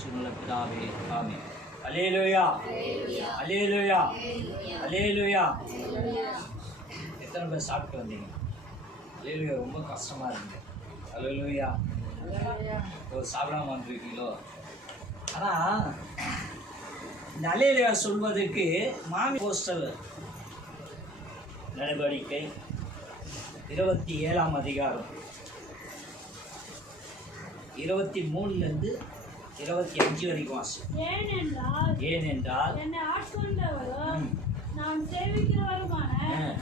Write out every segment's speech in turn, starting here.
ஜீவனுள்ள பிதாவே ஆமென். அல்லேலூயா அல்லேலூயா அல்லேலூயா. எத்தனை பேர் சாப்பிட்டு வந்தீங்க? அல்லேலூயா. ரொம்ப கஷ்டமா இருந்தது. அல்லேலூயா. சாப்பிடாம வந்துருக்கீங்களோ? ஆனால் இந்த அல்லேலூயா சொல்வதற்கு மாமி போஸ்டல் நடவடிக்கை 27ஆம் அதிகாரம் 23 25 வரைக்கும் வாசிப்போம். ஏனென்றால் என்னை ஆட்கொண்டவரும் நான் சேவிக்கிறவருமான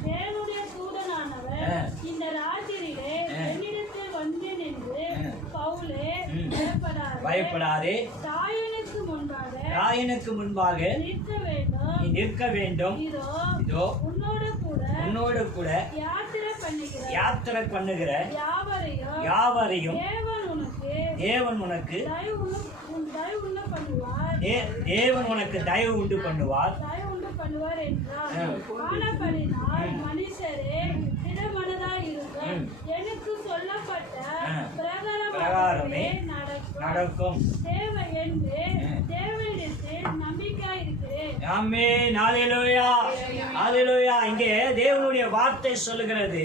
தேவனுடைய தூதனானவர் இந்த ராத்திரியிலே என்னிடத்தில் வந்தேன் என்று பவுலே பயப்படாதே, ராயனுக்கு முன்பாக நிற்க வேண்டும். இதோ உன்னோடு கூட யாத்திரை பண்ணுகிற யாவரையும் தேவன் உனக்கு தயவு உண்டு பண்ணுவார் என்றார். மனுஷரே எனக்கு சொல்லப்பட்ட பிரகாரமே நடக்கும். ஆமென். அல்லேலூயா அல்லேலூயா. இங்கே தேவனுடைய வார்த்தை சொல்லுகிறது.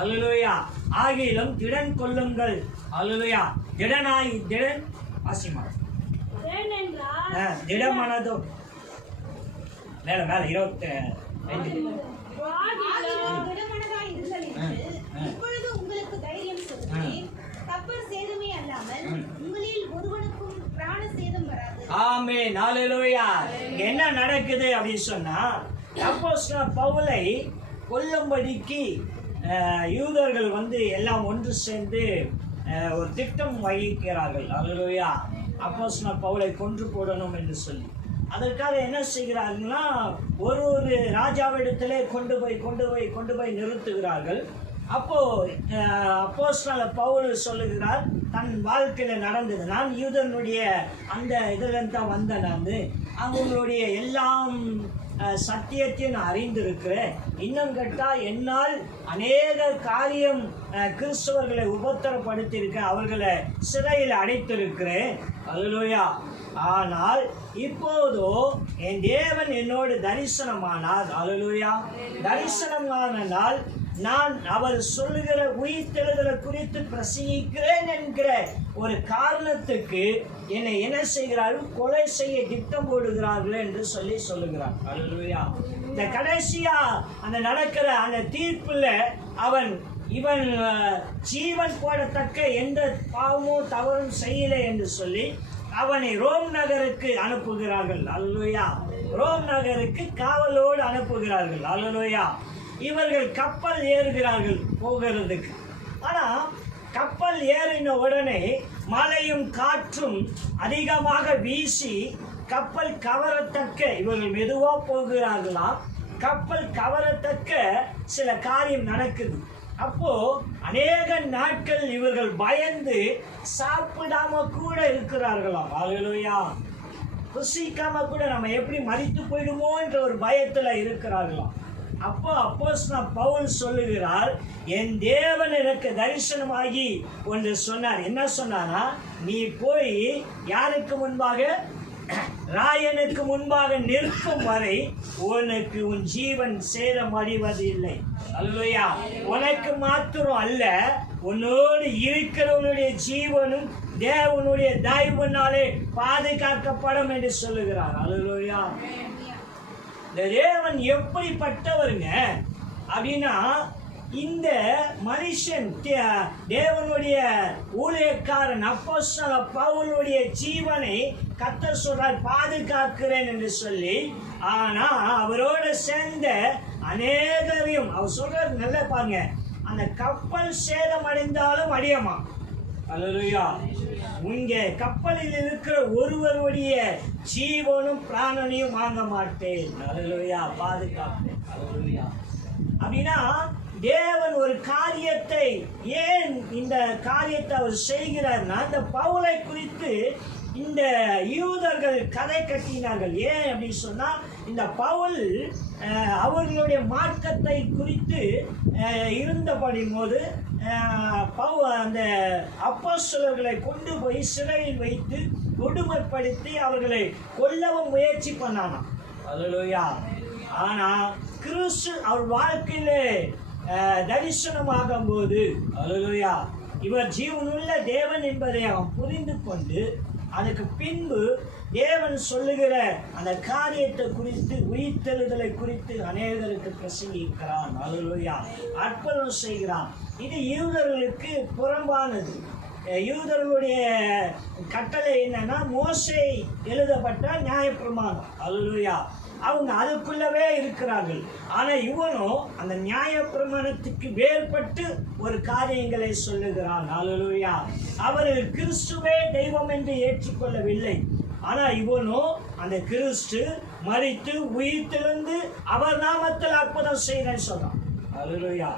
அல்லேலூயா. ஆகிலும் திடன் கொள்ளுங்கள். அல்லேலூயா. திடன் ஆசிமா திடமனதோ மேல 25. இப்பொழுது உங்களுக்கு தைரியம் சொல்கிறேன், கப்பல் சேதமே அல்லாமல் உங்களில் ஒருவனுக்கும் பிராண சேதம் வராது. ஆமென். அல்லேலூயா. என்ன நடக்குது அப்படின்னு சொன்னா, அப்போஸ்தலன் பவுலை கொல்லும்படிக்கு யூதர்கள் எல்லாம் ஒன்று சேர்ந்து ஒரு திட்டம் வகிக்கிறார்கள். அல்லேலூயா. அப்போஸ்தலன் பவுலை கொன்று போடணும் என்று சொல்லி அதற்காக என்ன செய்கிறார்கள்னா, ஒரு ராஜாவிடத்திலே கொண்டு போய் நிறுத்துகிறார்கள். அப்போஸ்தலன் பவுல் சொல்லுகிறார், தன் வாழ்க்கையில் நடந்தது. நான் யூதனுடைய அந்த இதில் தான் வந்தேன். நான் அவங்களுடைய எல்லாம் சத்தியத்தையும் நான் அறிந்திருக்கிறேன். இன்னும் கேட்டால் என்னால் அநேக காரியம் கிறிஸ்தவர்களை உபத்திரப்படுத்தியிருக்க, அவர்களை சிறையில் அடைத்திருக்கிறேன். அல்லேலூயா. ஆனால் இப்போதோ என் தேவன் என்னோடு தரிசனமானார். அல்லேலூயா. தரிசனமானால் நான் அவர் சொல்லுகிற உயிர்த்தெழுதலை குறித்து பிரசங்கிக்கிறேன் என்கிற ஒரு காரணத்துக்கு என்னை என்ன செய்கிறார்கள், கொலை செய்ய திட்டம் போடுகிறார்கள் என்று சொல்லுகிறார். அல்லேலூயா. இந்த கடைசியா அந்த நடக்கிற அந்த தீர்ப்புல இவன் ஜீவன் போடத்தக்க எந்த பாவமும் தவறும் செய்யலை என்று சொல்லி அவனை ரோம் நகருக்கு அனுப்புகிறார்கள். அல்லேலூயா. ரோம் நகருக்கு காவலோடு அனுப்புகிறார்கள். அல்லேலூயா. இவர்கள் கப்பல் ஏறுகிறார்கள் போகிறதுக்கு. ஆனால் கப்பல் ஏறின உடனே மழையும் காற்றும் அதிகமாக வீசி கப்பல் கவரத்தக்க, இவர்கள் மெதுவாக போகிறார்களாம், கப்பல் கவரத்தக்க சில காரியம் நடக்குது. அப்போ அநேக நாட்கள் இவர்கள் பயந்து சாப்பிடாம கூட இருக்கிறார்களாம். அல்லேலூயா. புசிக்காம கூட நம்ம எப்படி மரித்து போயிடுமோ என்ற ஒரு பயத்துல இருக்கிறார்களாம். அப்போஸ்தலன் பவுல் சொல்லுகிறார், என் தேவன் எனக்கு தரிசனமாகி ஒன்று சொன்னார். என்ன சொன்னாரா, நீ போய் யாருக்கு முன்பாக, ராயனுக்கு முன்பாக நிற்கும் வரை உனக்கு உன் ஜீவன் சேதம் அடைவது இல்லை. அல்லேலூயா. உனக்கு மாத்திரம் அல்ல, உன்னோடு இருக்கிறவனுடைய ஜீவனும் தேவனுடைய தயவுனாலே பாதுகாக்கப்படும் என்று சொல்லுகிறார். அல்லேலூயா. இந்த தேவன் எப்படிப்பட்டவருங்க அப்படின்னா, இந்த மனுஷன் தேவனுடைய ஊழியக்காரன் அப்போஸ்தலன் பவுலுடைய ஜீவனை கர்த்தர் சொல்றார், பாதுகாக்கிறேன் என்று சொல்லி. ஆனா அவரோட சேர்ந்த அநேகரையும் அவர் சொல்றது நல்லா பாருங்க, அந்த கப்பல் சேதம் அடைந்தாலும் அடையமா. அல்லேலூயா. இங்க கப்பலில் இருக்கிற ஒருவருடைய ஜீவனும் பிராணனையும் வாங்க மாட்டேன். அல்லேலூயா. பாதுகாப்பேன். அல்லேலூயா. அப்படின்னா தேவன் ஒரு காரியத்தை, ஏன் இந்த காரியத்தை அவர் செய்கிறார்னா, இந்த பவுலை குறித்து இந்த யூதர்கள் கதை கட்டினார்கள். ஏன் அப்படின்னு சொன்னா, இந்த பவுல் அவர்களுடைய மார்க்கத்தை குறித்து இருந்தபடி போது அந்த அப்போஸ்தலர்களை கொண்டு போய் சிறையில் வைத்து கொடுமைப்படுத்தி அவர்களை கொல்லவும் முயற்சி பண்ணானாம். அல்லேலூயா. ஆனா கிறிஸ்து அவர் வாழ்க்கையிலே தரிசனமாகும் போது அல்லேலூயா இவர் ஜீவனுள்ள தேவன் என்பதை அவன் புரிந்து கொண்டு அதுக்கு பின்பு தேவன் சொல்லுகிற அந்த காரியத்தை குறித்து உயிர்த்தெழுதலை குறித்து அநேகருக்கு பிரசங்கிக்கிறான். அல்லேலூயா. அற்புதம் செய்கிறான். இது யூதர்களுக்கு புறம்பானது. யூதர்களுடைய கட்டளை என்னன்னா மோசே எழுதப்பட்ட நியாயப்பிரமாணம். அல்லேலூயா. அவங்க அதுக்குள்ளவே இருக்கிறார்கள். ஆனா இவனோ அந்த நியாயப்பிரமாணத்துக்கு வேறுபட்டு ஒரு காரியங்களை சொல்லுகிறான். அல்லேலூயா. அவர்கள் கிறிஸ்துவே தெய்வம் என்று ஏற்றுக்கொள்ளவில்லை. ஆனா இவனோ அந்த கிறிஸ்து மரித்து உயிர்த்தெழுந்து அவர் நாமத்தில் அற்புதம் செய்யறேன்னு சொல்றான். அல்லேலூயா.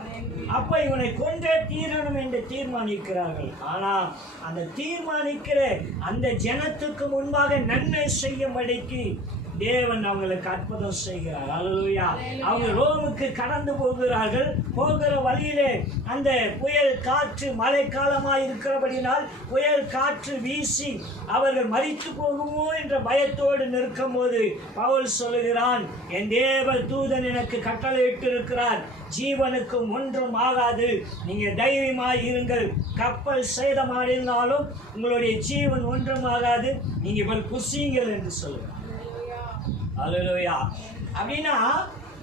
அப்ப இவனை கொன்றே தீரணும் என்று தீர்மானிக்கிறார்கள். ஆனா அந்த தீர்மானிக்கிற அந்த ஜனத்துக்கு முன்பாக நன்மை செய்யும்படிக்கு தேவன் அவங்களுக்கு அற்புதம் செய்கிறார். அல்லேலூயா. அவங்க ரோமுக்கு கடந்து போகிறார்கள். போகிற வழியிலே அந்த புயல் காற்று மழைக்காலமாய் இருக்கிறபடினால் புயல் காற்று வீசி அவர்கள் மரித்து போகுமோ என்ற பயத்தோடு நிற்கும் போது பவுல் சொல்லுகிறான், என் தேவ தூதன் எனக்கு கட்டளையிட்டு இருக்கிறார், ஜீவனுக்கும் ஒன்றும் ஆகாது, நீங்க தைரியமாய் இருங்கள், கப்பல் சேதமடைந்தாலும் உங்களுடைய ஜீவன் ஒன்றும் ஆகாது, நீங்க இவள் புசியுங்கள் என்று சொல்லுகிறார். அல்லேலூயா. அப்படின்னா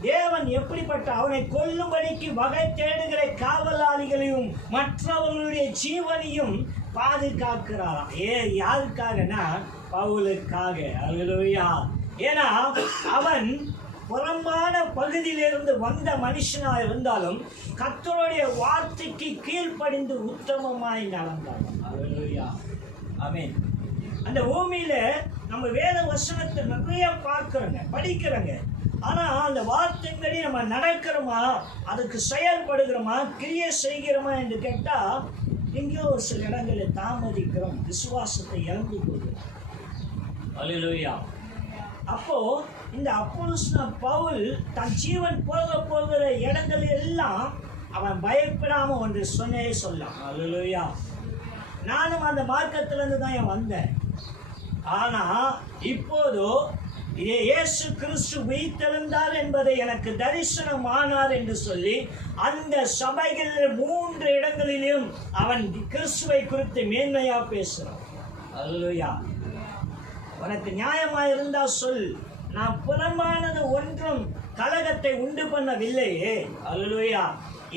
தேவன் எப்படிப்பட்ட அவனை கொல்லும்படிக்கு வகை தேடுகிற காவலாளிகளையும் மற்றவர்களுடைய ஜீவனையும் பாதுகாக்கிறாராம். யாருக்காகனா பவுலுக்காக. அல்லேலூயா. ஏன்னா அவன் புறம்பான பகுதியிலிருந்து வந்த மனுஷனா இருந்தாலும் கர்த்தருடைய வார்த்தைக்கு கீழ்ப்படிந்து உத்தமமாய் நடந்தான். அல்லேலூயா. ஆமென். அந்த பூமியில நம்ம வேத வசனத்தை நிறைய பார்க்கிறோங்க, படிக்கிறோங்க. ஆனா அந்த வார்த்தைப்படி நம்ம நடக்கிறோமா, அதுக்கு செயல்படுகிறோமா, கிரியை செய்கிறோமா என்று கேட்டா எங்கேயோ ஒரு சில இடங்களில் தாமதிக்கிறோம், விசுவாசத்தை இழந்து போகிறோம். அல்லேலூயா. அப்போ இந்த அப்போஸ்தலன் பவுல் தன் ஜீவன் போகிற இடங்கள் எல்லாம் அவன் பயப்படாம ஒன்று சொன்னே சொல்லலாம். அல்லேலூயா. நானும் அந்த மார்க்கத்திலிருந்து தான் வந்தேன். ஆனா இப்போதோ இயேசு கிறிஸ்து உயிர்த்தெழுந்தார் என்பதை எனக்கு தரிசனமானார் என்று சொல்லி அந்த சபைகளில் 3 இடங்களிலும் அவன் கிறிஸ்துவை குறித்து மேன்மையா பேசுறான். அல்லேலூயா. உனக்கு நியாயமா இருந்தா சொல், நான் புறம்பானது ஒன்றும் கலகத்தை உண்டு பண்ணவில்லையே. அல்லேலூயா.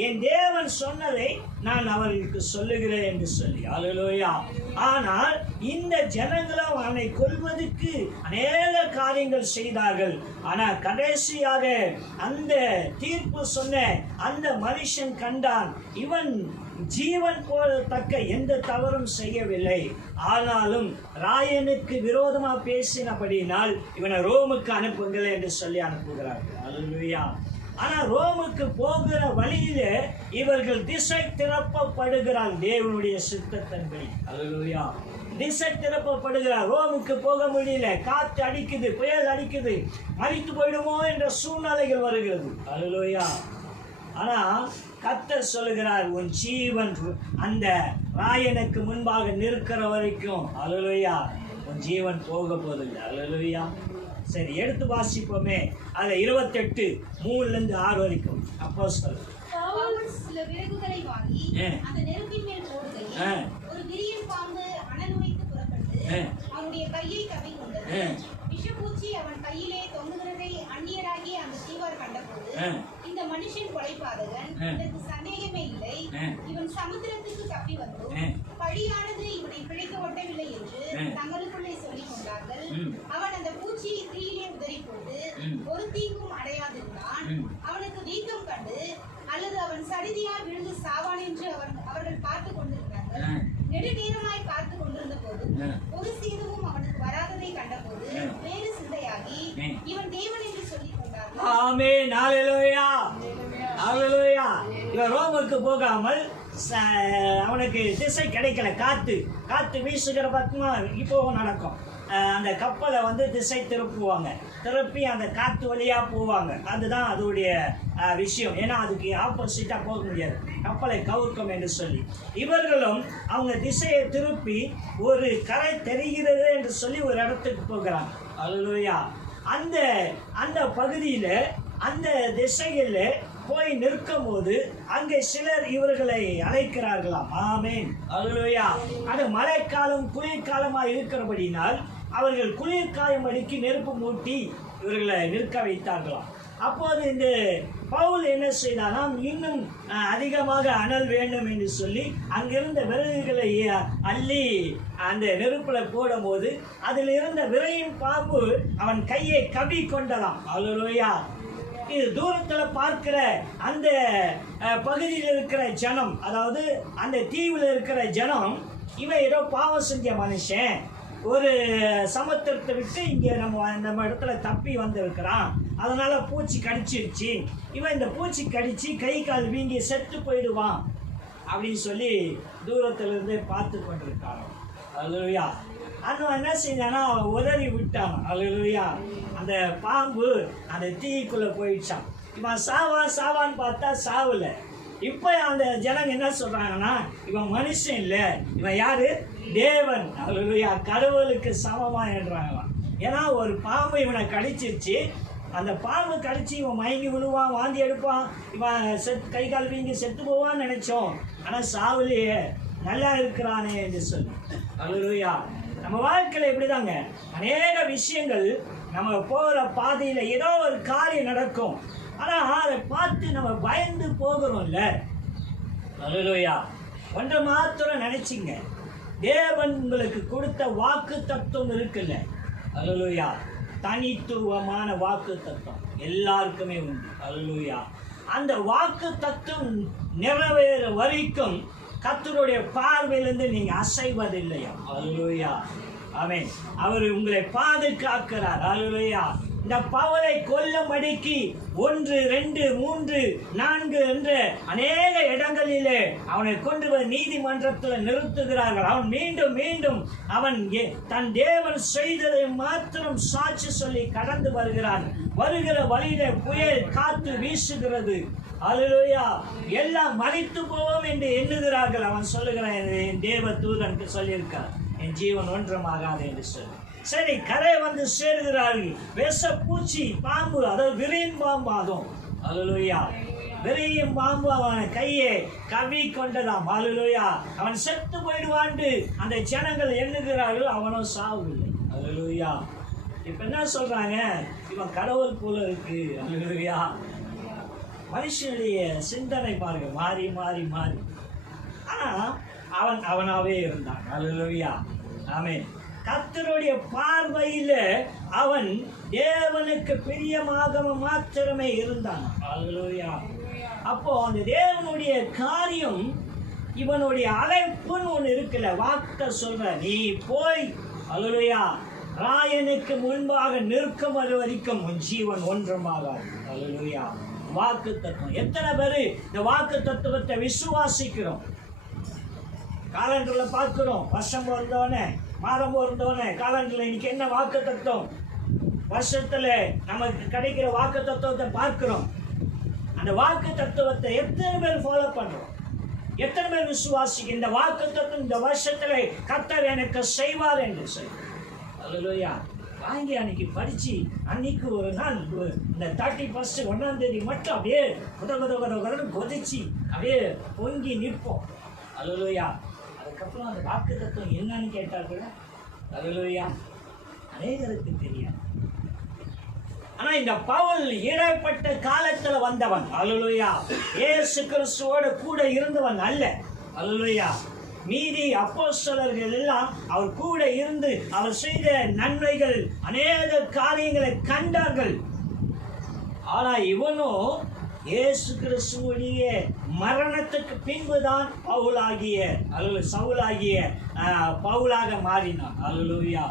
என் தேவன் சொன்னதை நான் அவர்களுக்கு சொல்லுகிறேன் என்று சொல்லி. அல்லேலூயா. ஆனால் இந்த ஜனங்களும் அவனை கொல்வதற்கு அநேக காரியங்கள் செய்தார்கள். ஆனால் கடைசியாக அந்த தீர்ப்பு சொன்ன அந்த மனுஷன் கண்டான், இவன் ஜீவன் போடத்தக்க எந்த தவறும் செய்யவில்லை, ஆனாலும் ராயனுக்கு விரோதமா பேசினபடினால் இவனை ரோமுக்கு அனுப்புங்கள் என்று சொல்லி அனுப்புகிறார்கள். அல்லேலூயா. ஆனா ரோமுக்கு போகிற வழியிலே இவர்கள் திசை திறப்பப்படுகிறார் தேவனுடைய சித்தத்தின்படி. அல்லேலூயா. திசை திறப்பப்படுகிறார். ரோமுக்கு போக முடியல, காற்று அடிக்குது, புயல் அடிக்குது, மரித்து போயிடுமோ என்ற சூழ்நிலைகள் வருகிறது. அல்லேலூயா. ஆனா கர்த்தர் சொல்லுகிறார், உன் ஜீவன் அந்த ராயனுக்கு முன்பாக நிற்கிற வரைக்கும் அல்லேலூயா உன் ஜீவன் போக போதில்லை. அல்லேலூயா. சரி, எடுத்து வாசிப்போமே. அதை 28:3-6 வரைக்கும். அப்போஸ்தலர் பவுல் சில விறகுகளை வாங்கி அந்த நெருப்பின் மேல் போடுகையில் ஒரு விரியன் பாம்பு அனல் உடைத்து புறப்பட்டு அவனுடைய கையை கவ்விக்கொண்டது. விஷப்பூச்சி அவன் கையிலே தொங்குகிறதை அந்நியராகிய அந்த சீவர் கண்டபோது, இந்த மனுஷன் கொலைபாதகன், இதற்கு சந்தேகமே இல்லை, இவன் சமுத்திரத்துக்கு தப்பி வந்தும் பழியானது இவனை பிழைக்க ஒட்டவில்லை என்று தங்களுக்குள்ளே சொல்லிக் கொண்டார்கள். அவன் அந்த பூச்சியை தீயிலே உதறி போட்டு ஒரு தீங்கும் அடையாதிருந்தான். அவனுக்கு வீக்கம் கண்டு அல்லது அவன் சடிதியால் விழுந்து சாவான் என்று அவர்கள் பார்த்து கொண்டிருந்தார்கள். நெடுநேரமாய் பார்த்து கொண்டிருந்த போது ஒரு சேதமும் அவனுக்கு வராததை கண்டபோது வேறு சிந்தையாகி இவன் தேவன் என்று சொல்லிக் கொண்டார்கள். ஆமென். அல்லேலூயா. அல்லேலூயா. இவன் ரோமுக்கு போகாமல் அவனுக்கு திசை கிடைக்கல, காற்று வீசுகிற பக்கமாக இப்போ நடக்கும். அந்த கப்பலை வந்து திசை திருப்பி அந்த காற்று வழியாக போவாங்க. அதுதான் அதோடைய விஷயம். ஏன்னா அதுக்கு ஆப்போசிட்டாக போக முடியாது, கப்பலை கவுர்க்கும் என்று சொல்லி. இவர்களும் அவங்க திசையை திருப்பி ஒரு கரை தெரிகிறது என்று சொல்லி ஒரு இடத்துக்கு போகிறாங்க. அல்லேலூயா. அந்த பகுதியில் அந்த திசையில் போய் நிற்கும் போது அங்கே சிலர் இவர்களை அழைக்கிறார்களாம். ஆமென். அல்லேலூயா. அது மழைக்காலம் குளிர்காலமாக இருக்கிறபடினால் அவர்கள் குளிர்காலம் அடிக்கி நெருப்பு மூட்டி இவர்களை நிற்க வைத்தார்களாம். அப்போது இந்த பவுல் என்ன செய்தாலும் இன்னும் அதிகமாக அனல் வேண்டும் என்று சொல்லி அங்கிருந்த விறகுகளை அள்ளி அந்த நெருப்பில் போடும் போது அதில் இருந்த விரையின் பாம்பு அவன் கையை கவி கொண்டதாம். அல்லேலூயா. இது தூரத்தில் பார்க்கிற அந்த பகுதியில் இருக்கிற ஜனம், அதாவது அந்த தீவில் இருக்கிற ஜனம், இவன் ஏதோ பாவம் செஞ்ச மனுஷன், ஒரு சமுத்திரத்தை விட்டு இங்கே நம்ம இடத்துல தப்பி வந்திருக்கிறான், அதனால பூச்சி கடிச்சிருச்சு, இவன் இந்த பூச்சி கடிச்சு கை கால் வீங்கி செத்து போயிடுவான் அப்படின்னு சொல்லி தூரத்திலிருந்து பார்த்து கொண்டிருக்கான். அல்லேலூயா. அவன் என்ன செஞ்சானா, அவன் உதறி விட்டான். அல்லேலூயா. அந்த பாம்பு அந்த தீக்குள்ளே போயிடுச்சான். இவன் சாவான்னு பார்த்தா சாவல. இப்போ அந்த ஜனங்க என்ன சொல்றாங்கன்னா, இவன் மனுஷன் இல்லை, இவன் யாரு? தேவன். அல்லேலூயா. கடவுளுக்கு சமமா என்றாங்களாம். ஏன்னா ஒரு பாம்பு இவனை கடிச்சிருச்சு, அந்த பாம்பு கடிச்சு இவன் மயங்கி விழுவான், வாந்தி எடுப்பான், இவன் கை கால் வீங்கி செத்து போவான்னு நினைச்சோம், ஆனால் சாவுலையே நல்லா இருக்கிறானே என்று சொல்லி. அல்லேலூயா. நம்ம வாழ்க்கையில் எப்படிதாங்க அநேக விஷயங்கள் நம்ம போகிற பாதையில் ஏதோ ஒரு காரியம் நடக்கும், ஆனால் அதை பார்த்து நம்ம பயந்து போகிறோம்ல. அல்லேலூயா. ஒன்றை மாத்திரம் நினைச்சிங்க, தேவன் உங்களுக்கு கொடுத்த வாக்கு தத்துவம் இருக்குல்ல. அல்லேலூயா. தனித்துவமான வாக்கு தத்துவம் எல்லாருக்குமே உண்டு. அல்லேலூயா. அந்த வாக்கு தத்துவம் நிறைவேற வரைக்கும் கர்த்தருடைய பார்வையிலிருந்து நீங்க அசைவதில்லையா? அல்லேலூயா. ஆமென். அவர் உங்களை பாதுகாக்கிறார். அல்லேலூயா. இந்த பவுலை கொல்லும்படிக்கு 1, 2, 3, 4 என்று அநேக இடங்களிலே அவனை கொண்டு போய் நீதிமன்றத்தில் நிறுத்துகிறார்கள். அவன் மீண்டும் அவன் தன் தேவன் செய்ததை மாத்திரம் சாட்சி சொல்லி கடந்து வருகிறான். வருகிற வழியிலே புயல் காற்று வீசுகிறது. அல்லேலூயா. எல்லாம் மறித்து போவோம் என்று எண்ணுகிறார்கள். அவன் சொல்லுகிறான், என் தேவ தூதனுக்கு சொல்லியிருக்கார், என் ஜீவன் ஒன்றுமாகாது என்று சொல்லி. சரி, கரை வந்து சேருகிறார்கள். விஷ பூச்சி பாம்பு, அதாவது விரையின் பாம்பு ஆகும். அல்லேலூயா. விரையின் பாம்பு அவன் கையை கவி கொண்டதாம். அல்லேலூயா. அவன் செத்து போயிடுவான்னு அந்த ஜனங்கள் எண்ணுகிறார்கள். அவனும் சாவவில்லை. அல்லேலூயா. இப்ப என்ன சொல்றாங்க, இவன் கடவுள் போல இருக்கு. அல்லேலூயா. மனுஷனுடைய சிந்தனை பாருங்க, மாறி மாறி மாறி. ஆனா அவனாவே இருந்தான். அல்லேலூயா. ஆமென். கர்த்தருடைய பார்வையில அவன் தேவனுக்கு பிரியமாக மாத்திரமே இருந்தான். அல்லேலூயா. அப்போ அந்த தேவனுடைய காரியம், இவனுடைய அழைப்புன்னு ஒண்ணு இருக்குல்ல, வார்த்தை சொல்ற, நீ போய் அல்லேலூயா ராயனுக்கு முன்பாக நிற்கும் வரைக்கும் உன் ஜீவன் ஒன்றுமாகாது. அல்லேலூயா. வாக்கு தத்துவம். எத்தனை பேரு இந்த வாக்கு தத்துவத்தை விசுவாசிக்கிறோம்? காலண்டர்ல பார்க்கிறோம், வருஷம் பிறந்தவனே மாதம் பிறந்தவனே காலண்டர்ல இன்னைக்கு என்ன வாக்கு தத்துவம், வருஷத்துல நமக்கு கிடைக்கிற வாக்கு தத்துவத்தை பார்க்கிறோம். அந்த வாக்கு தத்துவத்தை எத்தனை பேர் ஃபாலோ பண்றோம்? எத்தனை பேர் விசுவாசிக்க இந்த வாக்கு தத்துவம் இந்த வருஷத்துல கர்த்தர் எனக்கு செய்வார் என்று சொல்லி. அல்லேலூயா. வாங்கி அன்னைக்கு படிச்சு அன்னைக்கு ஒரு நாள் இந்த 31 1ஆம் தேதி மட்டும் அப்படியே கொதிச்சு அப்படியே பொங்கி நிற்போம். அல்லேலூயா. அதுக்கப்புறம் அந்த வாக்கு தத்துவம் என்னன்னு கேட்டார்கள். அல்லேலூயா. அநேகருக்கு தெரியாது. ஆனா இந்த பவுல் இடைப்பட்ட காலத்துல வந்தவன். அல்லேலூயா. இயேசு கிறிஸ்துவோட கூட இருந்தவன் அல்ல. அல்லேலூயா. மீதி அப்போஸ்தலர்கள் எல்லாம் அவர் கூட இருந்து அவர் செய்த நன்மைகள் அநேக காரியங்களை கண்டார்கள். ஆனா இவனோ இயேசு கிறிஸ்துவுடைய மரணத்துக்கு பின்புதான் சவுலாகிய பவுலாக மாறினான். அல்லேலூயா.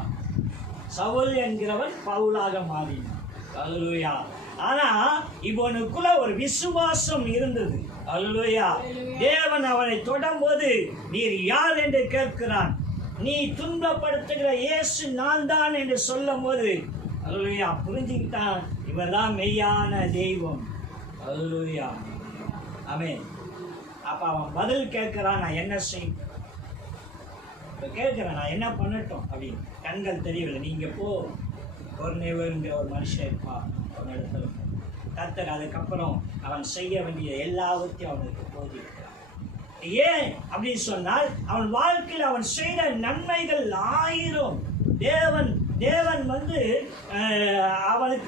சவுல் என்கிறவன் பவுலாக மாறினான். அல்லேலூயா. ஆனா இவனுக்குள்ள ஒரு விசுவாசம் இருந்தது. அல்லேலூயா. தேவன் அவனை தொடும்போது நீர் யார் என்று கேட்கிறான். நீ துன்பப்படுத்துகிற இயேசு நான் தான் என்று சொல்லும் போது அல்லேலூயா புரிஞ்சுக்கிட்டான், இவர்தான் மெய்யான தெய்வம். அல்லேலூயா. ஆமென். அப்ப அவன் பதில் கேட்கிறான், நான் என்ன செய்ய கேட்கிறேன், நான் என்ன பண்ணட்டும் அப்படின்னு. கண்கள் தெரியவில்லை. நீங்க போ, கொர்நேலியுங்கிற ஒரு மனுஷன் இருப்பா அவன் இடத்துல. கர்த்தர் அதுக்கப்புறம் அவன் செய்ய வேண்டிய எல்லாவற்றையும் அவனுக்கு போதிக்கிறான். ஏன் அப்படின்னு சொன்னால் அவன் வாழ்க்கையில் அவன் செய்த நன்மைகள் 1000. தேவன் வந்து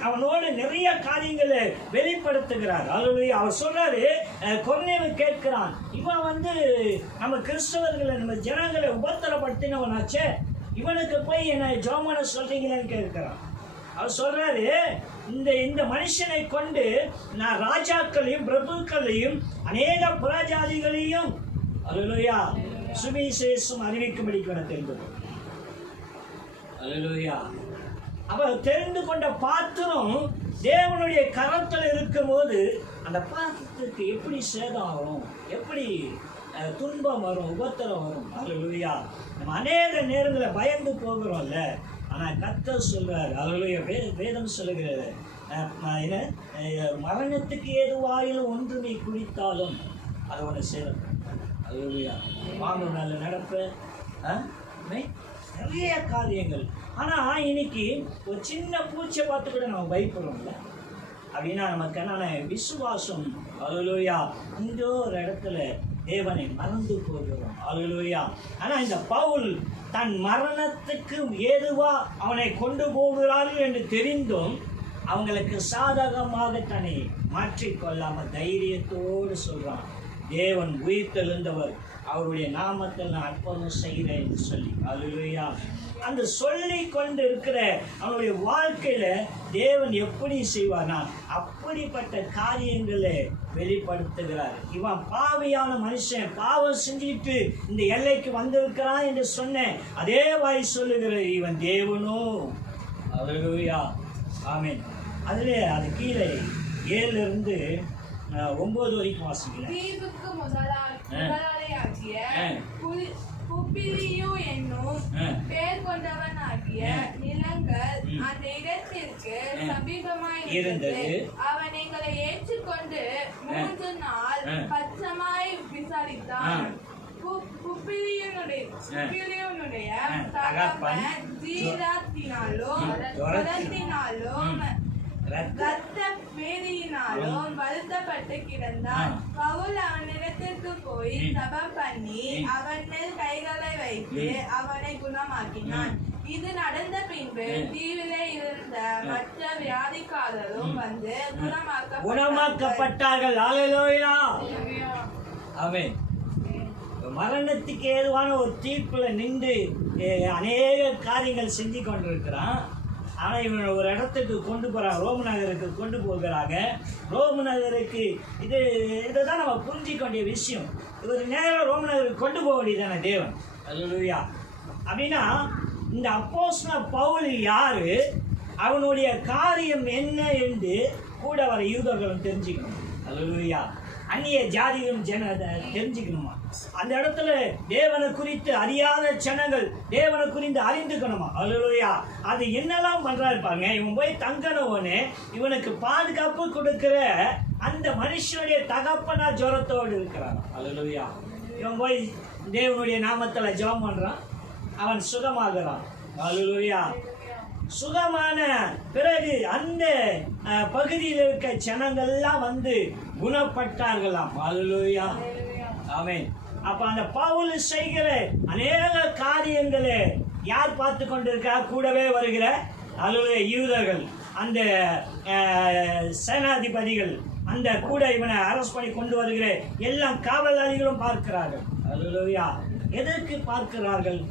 அவனோடு நிறைய காரியங்களை வெளிப்படுத்துகிறார். அல்லேலூயா. அவர் சொல்றாரு, கொர்நேலியு கேட்கிறான், இவன் வந்து நம்ம கிறிஸ்தவர்களை நம்ம ஜனங்களை உபத்திரப்படுத்தினவனாச்சே, இவனுக்கு போய் என்ன ஜெபம் பண்ண சொல்றீங்களேன்னு கேட்கிறான். அவர் சொல்றாரு, இந்த மனுஷனை கொண்டு நான் ராஜாக்களையும் பிரபுக்களையும் அநேக புறஜாதிகளையும் அல்லேலூயா சுவிசேஷம் அறிவிக்கும்படிக்கு தெரிந்தது. அல்லேலூயா. அப்ப தெரிந்து கொண்ட பாத்திரம் தேவனுடைய கரத்தில் இருக்கும் போது அந்த பாத்திரத்துக்கு எப்படி சேதம் ஆகும், எப்படி துன்பம் வரும், உபத்திரம் வரும். அல்லேலூயா. நம்ம அநேக நேரங்களில் பயந்து போகிறோம்ல, ஆனால் கர்த்தர் சொல்றாரு, அல்லேலூயா, வேதம் சொல்லுகிறது, மரணத்துக்கு ஏதுவாயிலும் ஒன்று நீ குடித்தாலும் அதை ஒன்று சேரும். அல்லேலூயா. பாம்பு மேல நடப்பு நிறைய காரியங்கள். ஆனா இன்னைக்கு ஒரு சின்ன பூச்சை பார்த்து கூட நம்ம பயப்படுறோம்ல. அப்படின்னா நமக்கு என்னென்ன விசுவாசம். அல்லேலூயா. இந்த ஒரு இடத்துல தேவனை மறந்து போகிறோம். அல்லேலூயா. ஆனா இந்த பவுல் தன் மரணத்துக்கு ஏதுவா அவனை கொண்டு போகிறார்கள் என்று தெரிந்தும் அவங்களுக்கு சாதகமாக தன்னை மாற்றிக்கொள்ளாம தைரியத்தோடு சொல்றான், தேவன் உயிர்த்தெழுந்தவர், அவருடைய நாமத்தில் நான் அற்புதம் செய்கிறேன் என்று சொல்லி. அல்லேலூயா. அந்த சொல்லி கொண்டு இருக்கிற அவனுடைய வாழ்க்கையில தேவன் எப்படி செய்வார்னா அப்படிப்பட்ட காரியங்களை வெளிப்படுத்துகிறார். இவன் பாவியான மனுஷன், பாவம் செஞ்சிட்டு இந்த எல்லைக்கு வந்திருக்கிறான் என்று சொன்னேன், அதே வாய் சொல்லுகிற இவன் தேவனோ. அல்லேலூயா. ஆமென். அதுல அது கீழே 7 இருந்து 9 வரைக்கும் வாசிக்கலாம். தீர்வுக்கு முதலாளியாகிய புபிலியு என்னும் பெயர் கொண்டவனாகிய நிலங்கள் அந்த இடத்திற்கு சமீபமாய் இருந்தது. அவன் எங்களை ஏற்றுக்கொண்டு 3 நாள் பட்சமாய் விசாரித்தான். புபிலியுனுடைய தகப்பன் ஜீராத்தினாலும் ஜுரத்தினாலும் ரத்த வேதியினாலும் வருத்தப்பட்டு கிடந்தான். பவுல் அவனிடத்திற்கு போய் ஜெபம் பண்ணி அவன் மேல் கைகளை வைத்து அவனை குணமாக்கினான். இது நடந்த பின்பு தீவிலே இருந்த மற்ற வியாதிக்காரரும் வந்து குணமாக்கப்பட்டார்கள். அல்லேலூயா. ஆமென். மரணத்துக்கு ஏதுவான ஒரு தீர்ப்புல நின்று அநேக காரியங்கள் செஞ்சு கொண்டிருக்கிறான். ஆனால் இவனை ஒரு இடத்துக்கு கொண்டு போகிறாங்க, ரோம் நகருக்கு கொண்டு போகிறாங்க. ரோம் நகருக்கு இதைதான் நம்ம புரிஞ்சிக்க வேண்டிய விஷயம். இவர் நேரம் ரோம் நகருக்கு கொண்டு போக வேண்டியதான தேவன். அல்லேலூயா. அப்படின்னா இந்த அப்போஸ்தலன் பவுல் யாரு, அவனுடைய காரியம் என்ன என்று கூட வர யூதர்களும் தெரிஞ்சுக்கணும். அல்லேலூயா. அந்நிய ஜாதிகளும் தெரிஞ்சுக்கணுமா. அந்த இடத்துல தேவனை குறித்து அறியாத ஜனங்கள் தேவனை குறித்து அறிந்துக்கணுமா. அல்லேலூயா. அது என்னெல்லாம் பண்றாரு பாருங்க. இவன் போய் தங்கனவனே இவனுக்கு பாதுகாப்பு கொடுக்கிற அந்த மனுஷனுடைய தகப்பனா ஜுரத்தோடு இருக்கிறான். அல்லேலூயா. இவன் போய் தேவனுடைய நாமத்துல ஜெபம் பண்றான், அவன் சுகமாகிறான். அல்லேலூயா. சுகமான பிறகு அந்த பகுதியில் இருக்க ஜனங்கள்லாம் வந்து குணப்பட்டார்களாம். அல்லேலூயா. ஆமென். அப்ப அந்த பவுல் செய்கிற அநேக காரியங்களை யார் பார்த்து கொண்டிருக்கா? கூடவே வருகிற அல்லேலூயா யூதர்கள், அந்த சேனாதிபதிகள், அந்த கூட இவனை அரெஸ்ட் பண்ணி கொண்டு வருகிற எல்லாம் காவலாளிகளும் பார்க்கிறார்கள். அல்லேலூயா. எதற்கு பார்க்கிறார்கள்,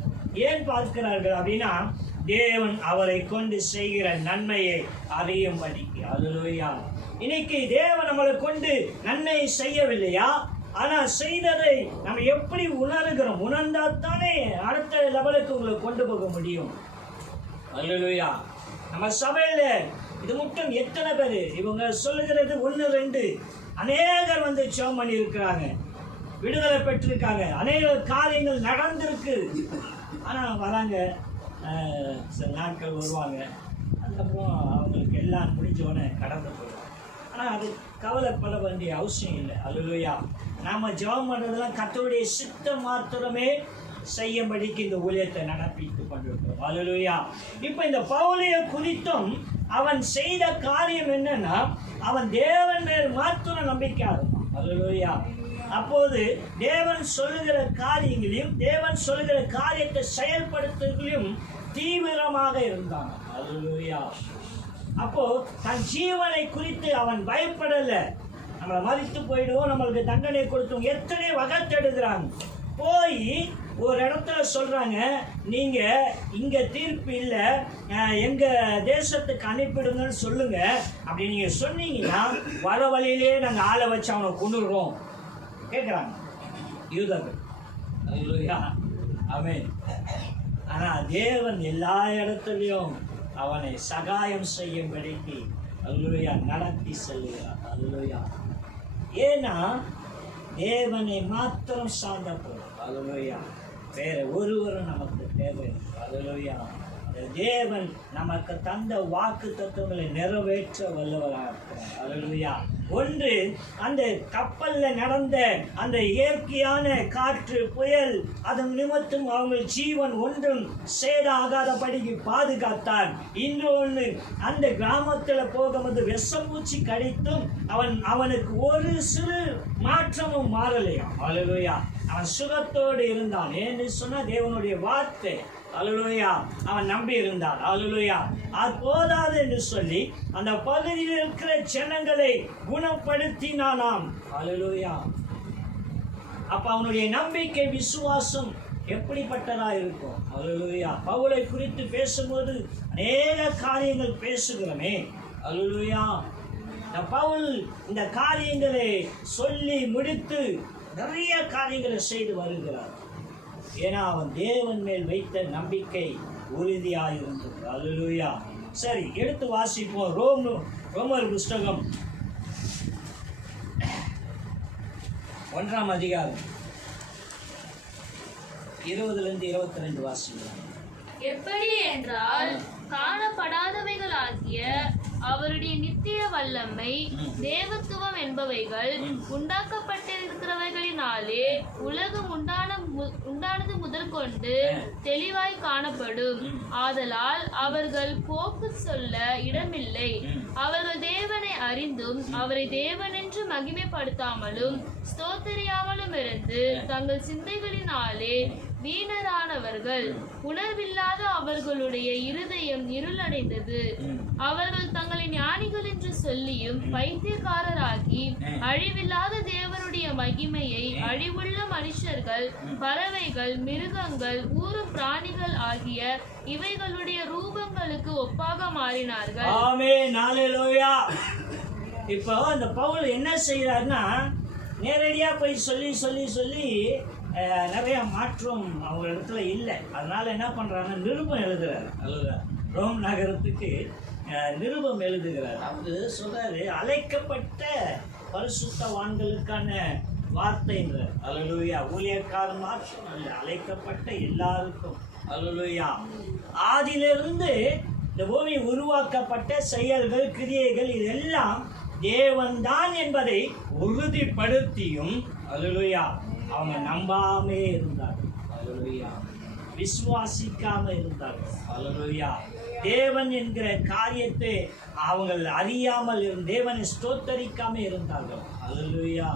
ஏன் பார்க்கிறார்கள் அப்படின்னா தேவன் அவரை கொண்டு செய்கிற நன்மையை அறியும்படிக்கு. அல்லேலூயா. இன்னைக்கு தேவன் நம்மளை கொண்டு நன்மையை செய்யவில்லையா? ஆனா செய்ததை நம்ம எப்படி உணர்கிறோம்? உணர்ந்தாத்தானே அடுத்த லெவலுக்கு உங்களை கொண்டு போக முடியும். அல்லேலூயா. நம்ம சபையில இது மட்டும் எத்தனை பேர் இவங்க சொல்லுகிறது 1 2 அநேகர் வந்து ஜெபம் பண்ணி இருக்கிறாங்க, விடுதலை பெற்றிருக்காங்க, அநேக காரியங்கள் நடந்திருக்கு. ஆனால் வராங்க, சில நாட்கள் வருவாங்க, அதுக்கப்புறம் அவங்களுக்கு எல்லாம் முடிஞ்சோடனே கடந்து போயிடும். ஆனால் அது கவலைப்பட வேண்டிய அவசியம் இல்லை. அல்லேலூயா. நாம் ஜெபம் பண்ணுறதெல்லாம் கர்த்தருடைய சித்தம் மாத்திரமே செய்யும்படிக்கு இந்த ஊழியத்தை நடப்பித்து கொண்டிருக்கிறோம். அல்லேலூயா. இப்போ இந்த பவுலிய குறித்தும் அவன் செய்த காரியம் என்னன்னா, அவன் தேவன் மேல் மாத்திரம் நம்பிக்கை இருந்தான். அல்லேலூயா. அப்போது தேவன் சொல்லுகிற காரியங்களையும் தேவன் சொல்லுகிற காரியத்தை செயல்படுத்துவதிலும் தீவிரமாக இருந்தான். அல்லேலூயா. அப்போ தன் ஜீவனை குறித்து அவன் பயப்படல. நம்மளை மறித்து போயிடுவோம், நம்மளுக்கு தண்டனை கொடுத்தோம், எத்தனை வகைத்தெடுக்கிறாங்க. போய் ஒரு இடத்துல சொல்றாங்க, நீங்க இங்க தீர்ப்பு இல்லை, எங்க தேசத்துக்கு அனுப்பிடுங்கன்னு சொல்லுங்க. அப்படி நீங்க சொன்னீங்கன்னா வர வழியிலே நாங்கள் ஆளை வச்சு அவனை கொண்டுடுறோம் கேட்குறாங்க யூதர்கள். அல்லேலூயா. ஆமென். ஆனால் தேவன் எல்லா இடத்துலையும் அவனை சகாயம் செய்யும்படிக்கு அல்லேலூயா நடத்தி செல்கிறார். அல்லேலூயா. ஏன்னா தேவனை மாத்திரம் சார்ந்தப்போம். அல்லேலூயா. வேற ஒருவரும் நமக்கு தேவை. அல்லேலூயா. தேவன் நமக்கு தந்த வாக்கு தத்துவங்களை நிறைவேற்ற வல்லவராக இருக்கிறார். அல்லேலூயா. ஒன்று, அந்த கப்பல்ல நடந்த அந்த இயற்கையான காற்று புயல் அதன் நிமித்தம் அவங்க ஜீவன் ஒன்றும் சேதாகாதபடிக்கு பாதுகாத்தார். இன்னொன்று, அந்த கிராமத்துல போகும்போது விஷப்பூச்சி கடித்தும் அவனுக்கு ஒரு சிறு மாற்றமும் மாறலையா. அல்லேலூயா. அவன் சுகத்தோடு இருந்தான். ஏன்னு சொன்னா தேவனுடைய வார்த்தை. அல்லேலூயா. அவன் நம்பி இருந்தான். அல்லேலூயா. அது போதாது என்று சொல்லி அந்த பகுதியில் இருக்கிற ஜனங்களை குணப்படுத்தினானாம். அல்லேலூயா. அப்ப அவனுடைய நம்பிக்கை விசுவாசம் எப்படிப்பட்டதா இருக்கும். அல்லேலூயா. பவுலை குறித்து பேசும்போது அநேக காரியங்கள் பேசுகிறோமே. அல்லேலூயா. பவுல் இந்த காரியங்களை சொல்லி முடித்து நிறைய காரியங்களை செய்து வருகிறார். ஏன்னா அவன் தேவன் மேல் வைத்த நம்பிக்கை உறுதியாக இருந்தது. அல்லேலூயா. சரி, எடுத்து வாசிப்போம். ரோமர் புஸ்தகம் 1ஆம் அதிகாரம் 20-22 வாசிக்கலாம். எப்படி என்றால், காணப்படாதவைகளாகிய அவருடைய நித்திய வல்லமை, தேவத்துவம் என்பவைகள் உண்டாக்கப்பட்டிருக்கிறவைகளினாலே உலகம் உண்டானது முதல் கொண்டு தெளிவாய் காணப்படும். ஆதலால் அவர்கள் போக்கு சொல்ல இடமில்லை. அவர்கள் தேவனை அறிந்தும் அவரை தேவனென்று மகிமைப்படுத்தாமலும் ஸ்தோத்திரியாமலும் இருந்து தங்கள் சிந்தைகளினாலே வீணரானவர்கள். உணர்வில்லாத அவர்களுடைய இருதயம் இருளடைந்தது. அவர்கள் தங்களை ஞானிகள் என்று சொல்லியும் பைத்தியக்காரராகி அழிவில்லாத தேவனுடைய மகிமையை அழிவுள்ள மனுஷர்கள், பறவைகள், மிருகங்கள், ஊரும் பிராணிகள் ஆகிய இவைகளுடைய ரூபங்களுக்கு ஒப்பாக மாறினார்கள். ஆமென். அல்லேலூயா. இப்போ இந்த பவுல் என்ன செய்யறாருன்னா, நேரடியா போய் சொல்லி நிறைய மாற்றம் அவங்க இடத்துல இல்லை. அதனால என்ன பண்றாங்க, நிருபம் எழுதுறாரு. அல்ல, ரோம் நகரத்துக்கு நிருபம் எழுதுகிறார். அவரு சொல்றாரு, அழைக்கப்பட்ட பரிசுத்தவான்களுக்கான வார்த்தைன்றார். அல்லேலூயா. ஊழியக்காரன் மாற்றம் அல்ல, அழைக்கப்பட்ட எல்லாருக்கும். அல்லேலூயா. ஆதியிலிருந்து இந்த பூமி உருவாக்கப்பட்ட செயல்கள், கிரியைகள் இதெல்லாம் தேவன்தான் என்பதை உறுதிப்படுத்தியும் அல்லேலூயா அவங்க நம்பாமே இருந்தார்கள். அல்லேலூயா. விசுவாசிக்காம இருந்தார்கள். அல்லேலூயா. தேவன் என்கிற காரியத்தை அவங்கள் அறியாமல் தேவனை ஸ்தோத்தரிக்காம இருந்தார்கள். அல்லேலூயா.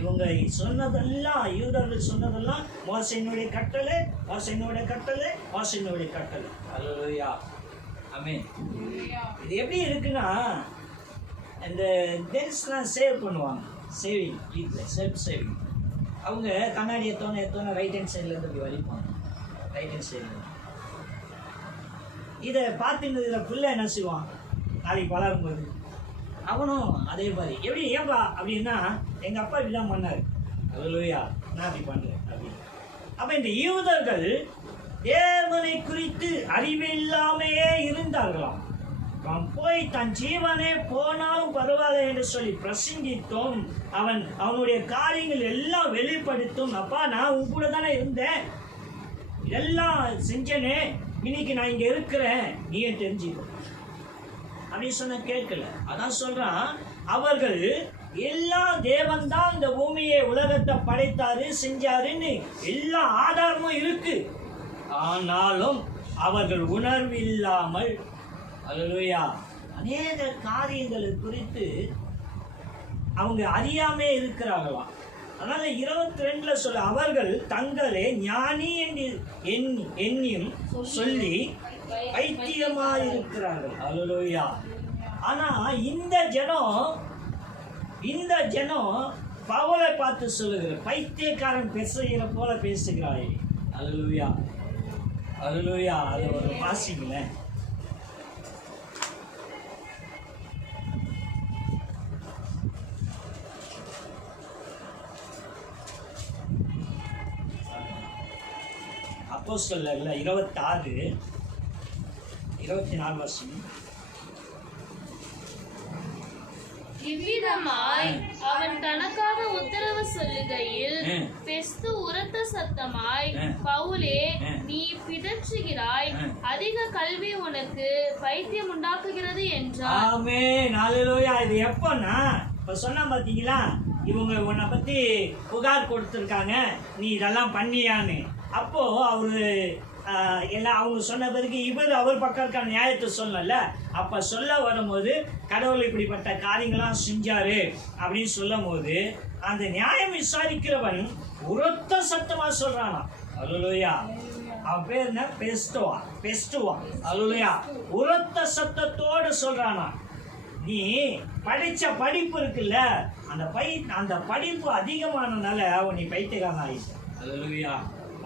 இவங்க சொன்னதெல்லாம், யூதர்கள் சொன்னதெல்லாம் மோசேயினுடைய கட்டளை, மோசேயினுடைய கட்டளை, மோசேயினுடைய கட்டளை. அல்லேலூயா. ஆமென். இது எப்படி இருக்குன்னா, இந்த ஜென்ஸ்லாம் சேவ் பண்ணுவாங்க, சேவிங் வீட்டில் செல்ஃப் சேவிங். அவங்க கண்ணாடி எத்தோன்னு ரைட் ஹேண்ட் சைடில் இருந்து இப்படி வலிப்பாங்க. ரைட் ஹேண்ட் சைடில் இதை பார்த்துன்னு இதில் பிள்ளை என்ன செய்வான், நாளைக்கு வளரும்போது அவனும் அதே மாதிரி. எப்படி ஏன்பா அப்படின்னா, எங்கள் அப்பா இப்படிதான் பண்ணார். அல்லேலூயா. நான் அப்படி பண்ணுறேன் அப்படின்னு. அப்போ இந்த யூதர்கள் தேவனை குறித்து அறிவில்லாமையே இருந்தார்களாம். அவன் போய் தன் ஜீவனே போனாலும் பரவாயில்ல என்று சொல்லி பிரசங்கித்தோம். அவனுடைய காரியங்கள் எல்லாம் வெளிப்படுத்தும். அப்பா, நான் உன் கூட தானே இருந்தேன், எல்லாம் செஞ்சனே, இன்னைக்கு நான் இங்க இருக்கிறேன், நீயே தெரிஞ்சுக்கோ அப்படின்னு சொன்ன கேட்கல. அதான் சொல்றான், அவர்கள் எல்லா தேவன் தான் இந்த பூமியை உலகத்தை படைத்தாரு செஞ்சாருன்னு எல்லா ஆதாரமும் இருக்கு. ஆனாலும் அவர்கள் உணர்வில்லாமல் அல்லேலூயா அநேக காரியங்களை குறித்து அவங்க அறியாமே இருக்கிறார்களாம். அதனால 22 சொல்ல, அவர்கள் தங்களை ஞானி என்று எண்ணியும் சொல்லி பைத்தியமாயிருக்கிறார்கள். அல்லேலூயா. ஆனா இந்த ஜனம் பவுலை பார்த்து சொல்லுகிற, பைத்தியக்காரன் பேசுகிற போல பேசுகிறாய். அல்லேலூயா, அல்லேலூயா. அது ஒரு வாசிங்களேன். அப்போஸ்தலர்ல 26:24 வருஷம். இவ்விதமாய் அவன் தனக்காக உத்தரவு சொல்லுகையில் பெஸ்து உரத்த சத்தமாய், பவுலே, நீ பிதற்றுகிறாய், அதிக கல்வி உனக்கு பைத்தியம் உண்டாக்குகிறது என்றார். ஆமென், அல்லேலூயா. இது எப்பன்னா, இப்ப சொன்னா பாத்தீங்களா, இவங்க உன்னை பத்தி புகார் கொடுத்துருக்காங்க, நீ இதெல்லாம் பண்ணியான்னு. அப்போ அவரு எல்லாம் அவங்க சொன்ன பிறகு அவர் பக்கம் இருக்க நியாயத்தை சொல்லல. அப்ப சொல்ல வரும்போது கடவுள் இப்படிப்பட்ட காரியங்களாம் செஞ்சாரு அப்படின்னு சொல்லும் போது அந்த நியாயம் விசாரிக்கிறவன் உரத்த சத்தமா சொல்றானா. அல்லேலூயா. அவன் பேர் என்ன? பெஸ்டுவா. அல்லேலூயா. உரத்த சத்தத்தோடு சொல்றானா, நீ படிச்ச படிப்பு இருக்குல்ல, அந்த படிப்பு அதிகமானனால நீ பைத்தியக்காரன் ஆயிட்ட. அல்லேலூயா.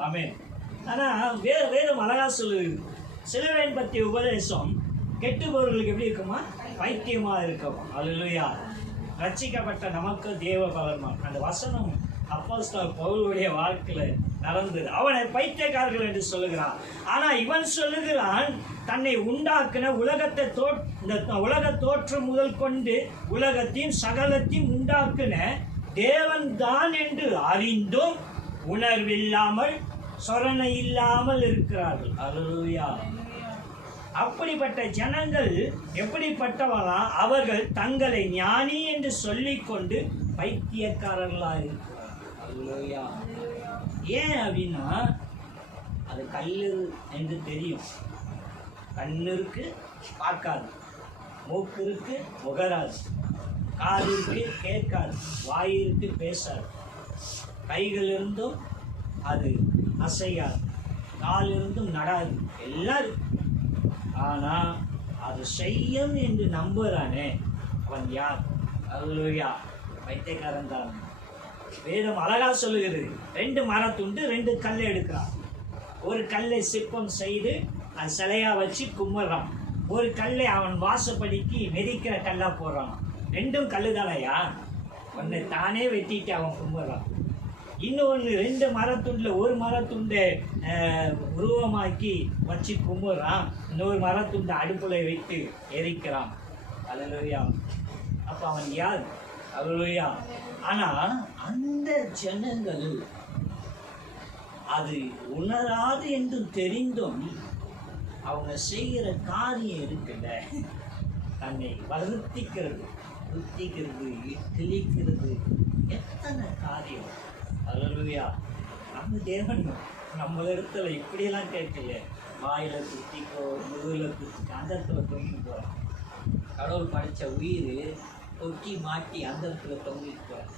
ஆமென். ஆனா வேதம் அழகா சொல்லுது, சிலுவையின் பற்றிய உபதேசம் கெட்டுபவர்களுக்கு எப்படி இருக்குமா? பைத்தியமா இருக்குமா. அல்லேலூயா. ரட்சிக்கப்பட்ட நமக்கு தேவ பலமா. அந்த வசனம் அப்போஸ்தலர் பவுலுடைய வாழ்க்கையில நடந்தது. அவனை பைத்தியக்காரர்கள் என்று சொல்லுகிறான். ஆனா இவன் சொல்லுகிறான், தன்னை உண்டாக்குன இந்த உலக தோற்றம் முதல் கொண்டு உலகத்தையும் சகலத்தையும் உண்டாக்குன தேவன் தான் என்று அறிந்தும் உணர்வில்லாமல் சொரணை இல்லாமல் இருக்கிறார்கள். அல்லேலூயா. அப்படிப்பட்ட ஜனங்கள் எப்படிப்பட்டவர்களா? அவர்கள் தங்களை ஞானி என்று சொல்லிக்கொண்டு பைத்தியக்காரர்களாக இருக்கிறார்கள். அல்லேலூயா. ஏன் அப்படின்னா, அது கல்லு என்று தெரியும், கண்ணு இருக்கு பார்க்காது, மூக்கு இருக்கு முகராது, காது இருக்கு கேட்காது, வாய் இருக்கு பேசாது, கைகள் இருந்தும் அது அசையாது, கால் இருந்தும் நடாது, எல்லாம். ஆனா அது செய்யும் என்று நம்புறானே, அவன் யார்? அல்லேலூயா. பைத்தியக்காரன் தான். வேதம் அழகா சொல்லுகிறது, 2 மரத்துண்டு 2 கல்லை எடுக்கிறான். ஒரு கல்லை சிற்பம் செய்து அது சிலையா வச்சு கும்பிடுறான். ஒரு கல்லை அவன் வாசப்படிக்கு மெதிக்கிற கல்லா போடுறான். 2ம் கல்லு தானையா? ஒன்னை தானே வெட்டிட்டு அவன் கும்பிடுறான். இன்னொன்று 2 மரத்துண்டில் ஒரு மரத்துண்டை உருவமாக்கி வச்சு கும்பிடுறான். இன்னொரு மரத்துண்டை அடுப்புல வைத்து எரிக்கிறான். அல்லேலூயா. அப்ப அவன் யார்? அல்லேலூயா. ஆனா அந்த ஜனங்கள் அது உணராது என்று தெரிந்தும் அவங்க செய்கிற காரியம் இருக்குல்ல, தன்னை வருத்திக்கிறது, புத்திக்கிறது, கிழிக்கிறது, எத்தனை காரியம். அல்லேலூயா. நம்ம தேவன் நம்ம இடத்துல இப்படியெல்லாம் கேட்கல, வாயில குத்திக்கோ, முதுகுல குத்திக்கோ, அந்த இடத்துல தொங்கி போகிறான். கடவுள் படைச்ச உயிர் தொக்கி மாட்டி அந்த இடத்துல தொங்கிட்டு போகிறான்.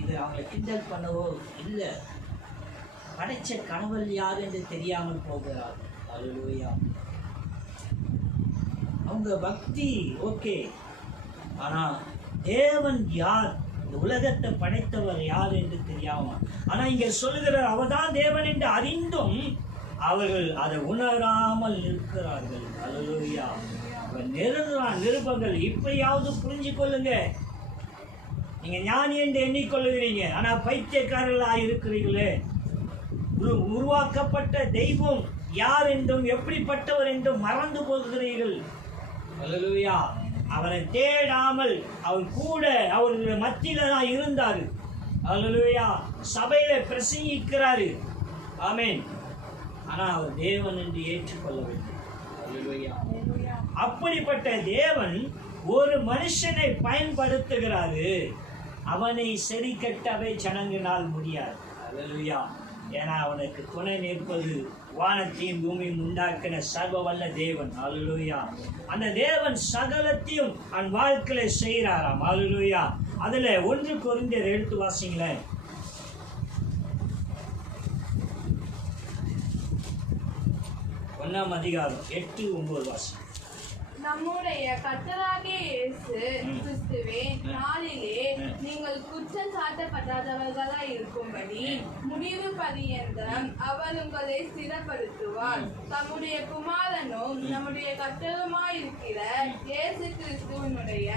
இது அவங்களை கிண்டல் பண்ணவோ இல்லை, படைச்ச கடவுள் யார் என்று தெரியாமல் போகிறார். அல்லேலூயா. அவங்க பக்தி ஓகே, ஆனா தேவன் யார், இந்த உலகத்தை படைத்தவர் யார் என்று தெரியாம. ஆனா இங்க சொல்லுகிறார், அவர்தான் தேவன் என்று அறிந்தும் அவர்கள் அதை உணராமல் இருக்கிறார்கள். அல்லேலூயா. நிருபங்கள் இப்பயாவது புரிஞ்சு கொள்ளுங்க. நீங்க ஞானி என்று எண்ணிக்கொள்ளுகிறீங்க, ஆனா பைத்தியக்காரர்களாக இருக்கிறீர்களே. உருவாக்கப்பட்ட தெய்வம் யார் என்றும் எப்படிப்பட்டவர் என்றும் மறந்து போகிறீர்கள். அல்லேலூயா. அவரை தேடாமல் அவர் கூட அவர்களுடைய மத்தியில தான் இருந்தாரு. அல்லேலூயா. சபையில பிரசங்கிக்கிறாரு. ஆமென். ஆனா அவர் தேவன் என்று ஏற்றுக்கொள்ளவில்லை. அல்லேலூயா. அப்படிப்பட்ட தேவன் ஒரு மனுஷனை பயன்படுத்துகிறாரு. அவனை சரி கட்டவே ஜனங்களால் முடியாது. அல்லேலூயா. ஏன்னா அவனுக்கு துணை நிற்பது வானத்தையும் பூமியும் உண்டாக்கின சர்வ வல்ல தேவன். அல்லேலூயா. அந்த தேவன் சகலத்தையும் அவன் வாழ்க்கையில செய்கிறாராம். அல்லேலூயா. அதுல 1 கொரிந்தியர் எடுத்து வாசிங்களேன். 1 அதிகாரம் 8-9 வாசி. நம்முடைய கர்த்தராகிய இயேசு கிறிஸ்துவே நாளிலே நீங்கள் குற்றம் சாட்டப்படாதவர்களாய் இருக்கும்படி முடிவு பரியந்தம் அவர் உங்களை ஸ்திரப்படுத்துவார். தம்முடைய குமாரனும் நம்முடைய கர்த்தருமாயிருக்கிற இயேசு கிறிஸ்துவனுடைய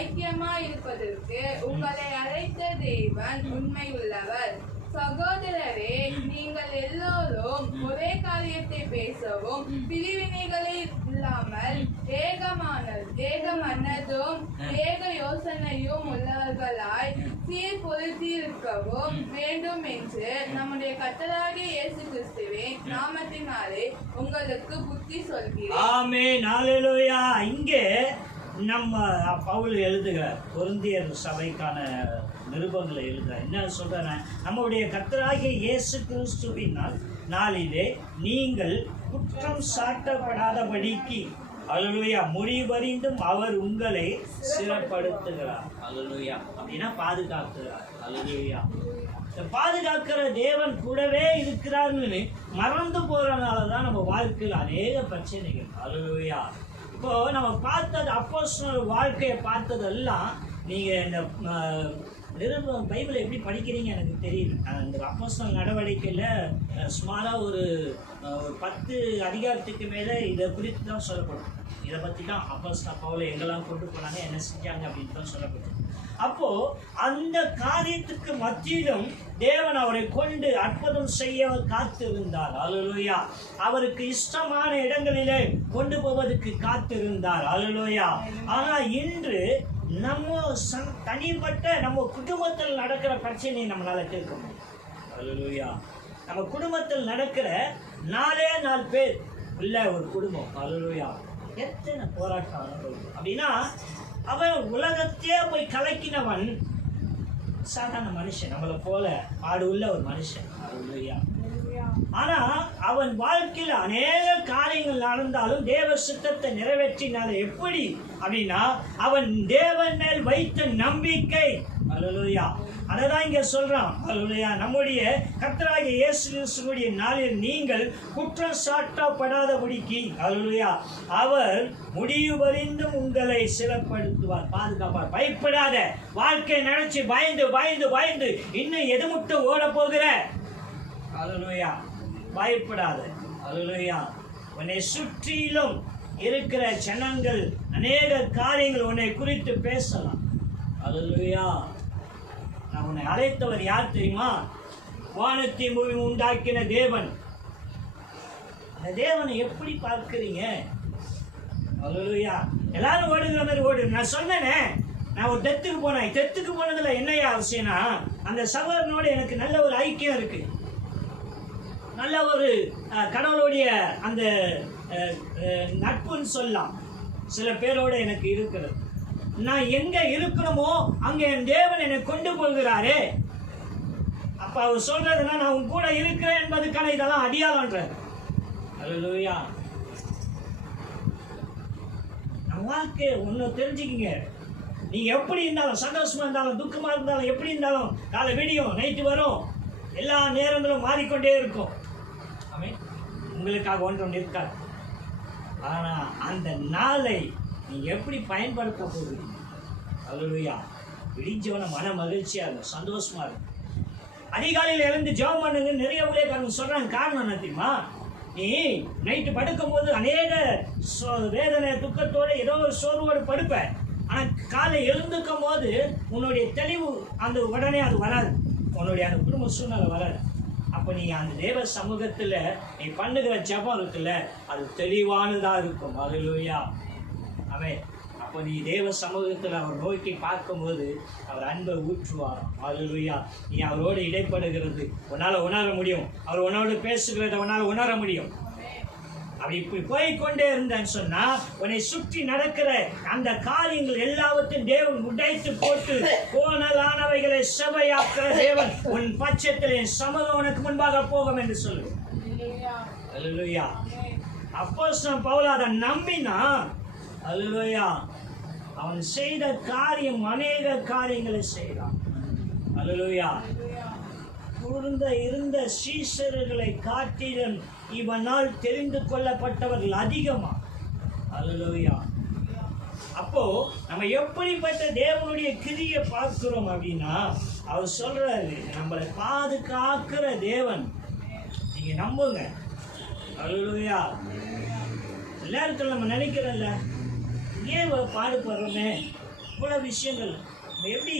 ஐக்கியமாயிருப்பதற்கு உங்களை அழைத்த தேவன் உண்மை உள்ளவர். சகோதரரே, நீங்கள் எல்லோரும் ஒரே காரியத்தை பேசவும் பிரிவினைகளை இல்லாமல் ஏகமனதும் ஏக யோசனையும் உள்ளவர்களாய் சீர்பொருத்தியிருக்கவும் வேண்டும் என்று நம்முடைய கர்த்தராகிய இயேசு கிறிஸ்துவே நாமத்தினாலே உங்களுக்கு புத்தி சொல்கிறேன். ஆமென். அல்லேலூயா. இங்கே நம்ம பவுல் எழுதுகிறார். கொரிந்தியர் சபைக்கான நிருபங்களை எழுதுகிறார். என்ன சொல்றேன்? நம்முடைய கர்த்தராகிய இயேசு கிறிஸ்துவினால் நாளிலே நீங்கள் குற்றம் சாட்டப்படாதபடிக்கு அல்லேலூயா முடிவறிந்தும் அவர் உங்களை சிறப்படுத்துகிறார். அல்லேலூயா. அப்படின்னா பாதுகாக்கிறார். அல்லேலூயா. பாதுகாக்கிற தேவன் கூடவே இருக்கிறார்னு மறந்து போறதுனால தான் நம்ம வாழ்க்கையில் அநேக பிரச்சனைகள். அல்லேலூயா. இப்போ நம்ம பார்த்தது அப்போஸ்தலர் வாழ்க்கையை பார்த்ததெல்லாம் நீங்க இந்த நிருபம் பைபிளை எப்படி படிக்கிறீங்க எனக்கு தெரியுது. அந்த அப்போஸ்தலர் நடவடிக்கையில் சுமாராக ஒரு 10 அதிகாரத்துக்கு மேலே இதை குறித்து தான் சொல்லப்படும். இதை பற்றி தான் அப்போஸ்தலர் பவுல் எங்கெல்லாம் கொண்டு போனாங்க, என்ன செஞ்சாங்க அப்படின்னு தான் சொல்லப்படும். அப்போ அந்த காரியத்துக்கு மத்தியிலும் தேவன் அவரை கொண்டு அற்புதம் செய்ய காத்திருந்தார். அல்லேலூயா. அவருக்கு இஷ்டமான இடங்களிலே கொண்டு போவதற்கு காத்திருந்தார். அல்லேலூயா. ஆனா இன்று நம்ம தனிப்பட்ட நம்ம குடும்பத்தில் நடக்கிற பிரச்சனையை நம்மளால தீர்க்க முடியும். அல்லேலூயா. நம்ம குடும்பத்தில் நடக்கிற 4 பேர் உள்ள ஒரு குடும்பம். அல்லேலூயா. எத்தனை போராட்டம் அப்படின்னா அவன் உலகத்தையே போய் கலக்கினவன் சாதாரண மனுஷன், நம்மளை போல ஆடு உள்ள ஒரு மனுஷன். அல்லேலூயா. ஆனா அவன் வாழ்க்கையில் அநேக காரியங்கள் நடந்தாலும் தேவ சித்தத்தை நிறைவேற்றினால எப்படி அப்படின்னா அவன் தேவன் மேல் வைத்த நம்பிக்கை. அல்லேலூயா. அததான் இங்க சொல்றான். அல்லேலூயா. நம்முடைய கர்த்தராகிய இயேசு கிறிஸ்துவினுடைய நாளில் நீங்கள் குற்றம் சாட்டப்படாதபடிக்கு அல்லேலூயா அவர் முடிவறிந்தும் உங்களை சிறப்படுத்துவார், பாதுகாப்பார். பயப்படாத. வாழ்க்கை நினைச்சு பயந்து பயந்து பயந்து இன்னும் எது மட்டும் ஓட போகிற? அல்லேலூயா. பயப்படாத. அல்லேலூயா. உன்னை சுற்றிலும் இருக்கிற ஜனங்கள் அநேக காரியங்கள் உன்னை குறித்து பேசலாம். அல்லேலூயா. நான் உன்னை அழைத்தவர் யார் தெரியுமா? வானத்தை பூமி உண்டாக்கின தேவன். அந்த தேவனை எப்படி பார்க்கிறீங்க? அல்லேலூயா. எல்லாரும் ஓடுகிற மாதிரி ஓடு. நான் சொன்னேனே, நான் ஒரு டெத்துக்கு போனேன். டெத்துக்கு போனதுல என்னையா அவசியம்னா அந்த சகோதரனோட எனக்கு நல்ல ஒரு ஐக்கியம் இருக்கு. நல்ல ஒரு கடவுளுடைய அந்த நட்புன்னு சொல்லலாம். சில பேரோட எனக்கு இருக்கிறது. நான் எங்க இருக்கணுமோ அங்க என் தேவன் என்னை கொண்டு போகிறாரே. அப்ப அவர் சொல்றதுன்னா நான் உன் கூட இருக்கிறேன் என்பதுக்கான இதெல்லாம் அடியாளன்ற. அல்லேலூயா. நம்ம வாழ்க்கை ஒண்ணு தெரிஞ்சுக்கிங்க. நீங்க எப்படி இருந்தாலும், சந்தோஷமா இருந்தாலும் துக்கமா இருந்தாலும், எப்படி இருந்தாலும் காலை விடியும் நைட்டு வரும், எல்லா நேரங்களும் மாறிக்கொண்டே இருக்கும். உங்களுக்காக ஒன்றும் இருக்காது. ஆனா அந்த நாளை நீங்க எப்படி பயன்படுத்த போகிறீங்க? அல்லேலூயா. விடிஞ்சவன மன மகிழ்ச்சியா இருக்கும், சந்தோஷமா இருக்கும். அதிகாலையில் எழுந்து ஜெபம் பண்ணுங்க நிறைய ஊழியக்காரங்க சொல்றாங்க. காரணம் என்ன தெரியுமா? நீ நைட்டு படுக்கும் போது அநேக வேதனை துக்கத்தோட ஏதோ ஒரு சோர்வோடு படுப்ப. ஆனா காலை எழுந்துக்கும் போது உன்னுடைய தெளிவு அந்த உடனே அது வராது. உன்னுடைய அந்த குடும்ப சூழ்நிலை வராது. அப்ப அப்ப நீ அந்த தேவ சமூகத்துல நீ பண்ணுகிற ஜெபம் இருக்குல்ல, அது தெளிவானதா இருக்கும். அல்லேலூயா. ஆமென். அப்போ நீ தேவ சமூகத்தில் அவர் நோக்கி பார்க்கும்போது அவர் அன்பை ஊற்றுவாராம். அல்லேலூயா. நீ அவரோடு இடைப்படுகிறது உன்னால் உணர முடியும். அவர் உன்னோடு பேசுகிறத உன்னால் உணர முடியும். அப்படி இப்படி போய்கொண்டே இருந்தேன்னு சொன்னா உன்னை சுற்றி நடக்கிற அந்த காரியங்கள் எல்லாவற்றையும் தேவன் உடைத்து போட்டு கோணலானவைகளை செவையாக்குற தேவன் உன் பட்சத்தில் என் சமூகம் உனக்கு முன்பாக போகும் என்று சொல்லு. அல்லேலூயா. அப்போஸ்தலன் பவுல் அதை நம்பினா, அல்லேலூயா, அவன் செய்த காரியம் அநேக காரியங்களை செய்தான். அல்லேலூயா. இருந்த சீஷர்களை காட்டிலும் இவனால் தெரிந்து கொள்ளப்பட்டவர்கள் அதிகமா. அல்லேலூயா. அப்போ நம்ம எப்படிப்பட்ட தேவனுடைய கிரியை பார்க்கிறோம் அப்படின்னா, அவர் சொல்றாரு நம்மளை பாதுகாக்கிற தேவன். நீங்க நம்புங்க. அல்லேலூயா. எல்லாருக்கும் நம்ம நினைக்கிறோம்ல, ஏன் பாடுபடுறோமே, இவ்வளவு விஷயங்கள் நம்ம எப்படி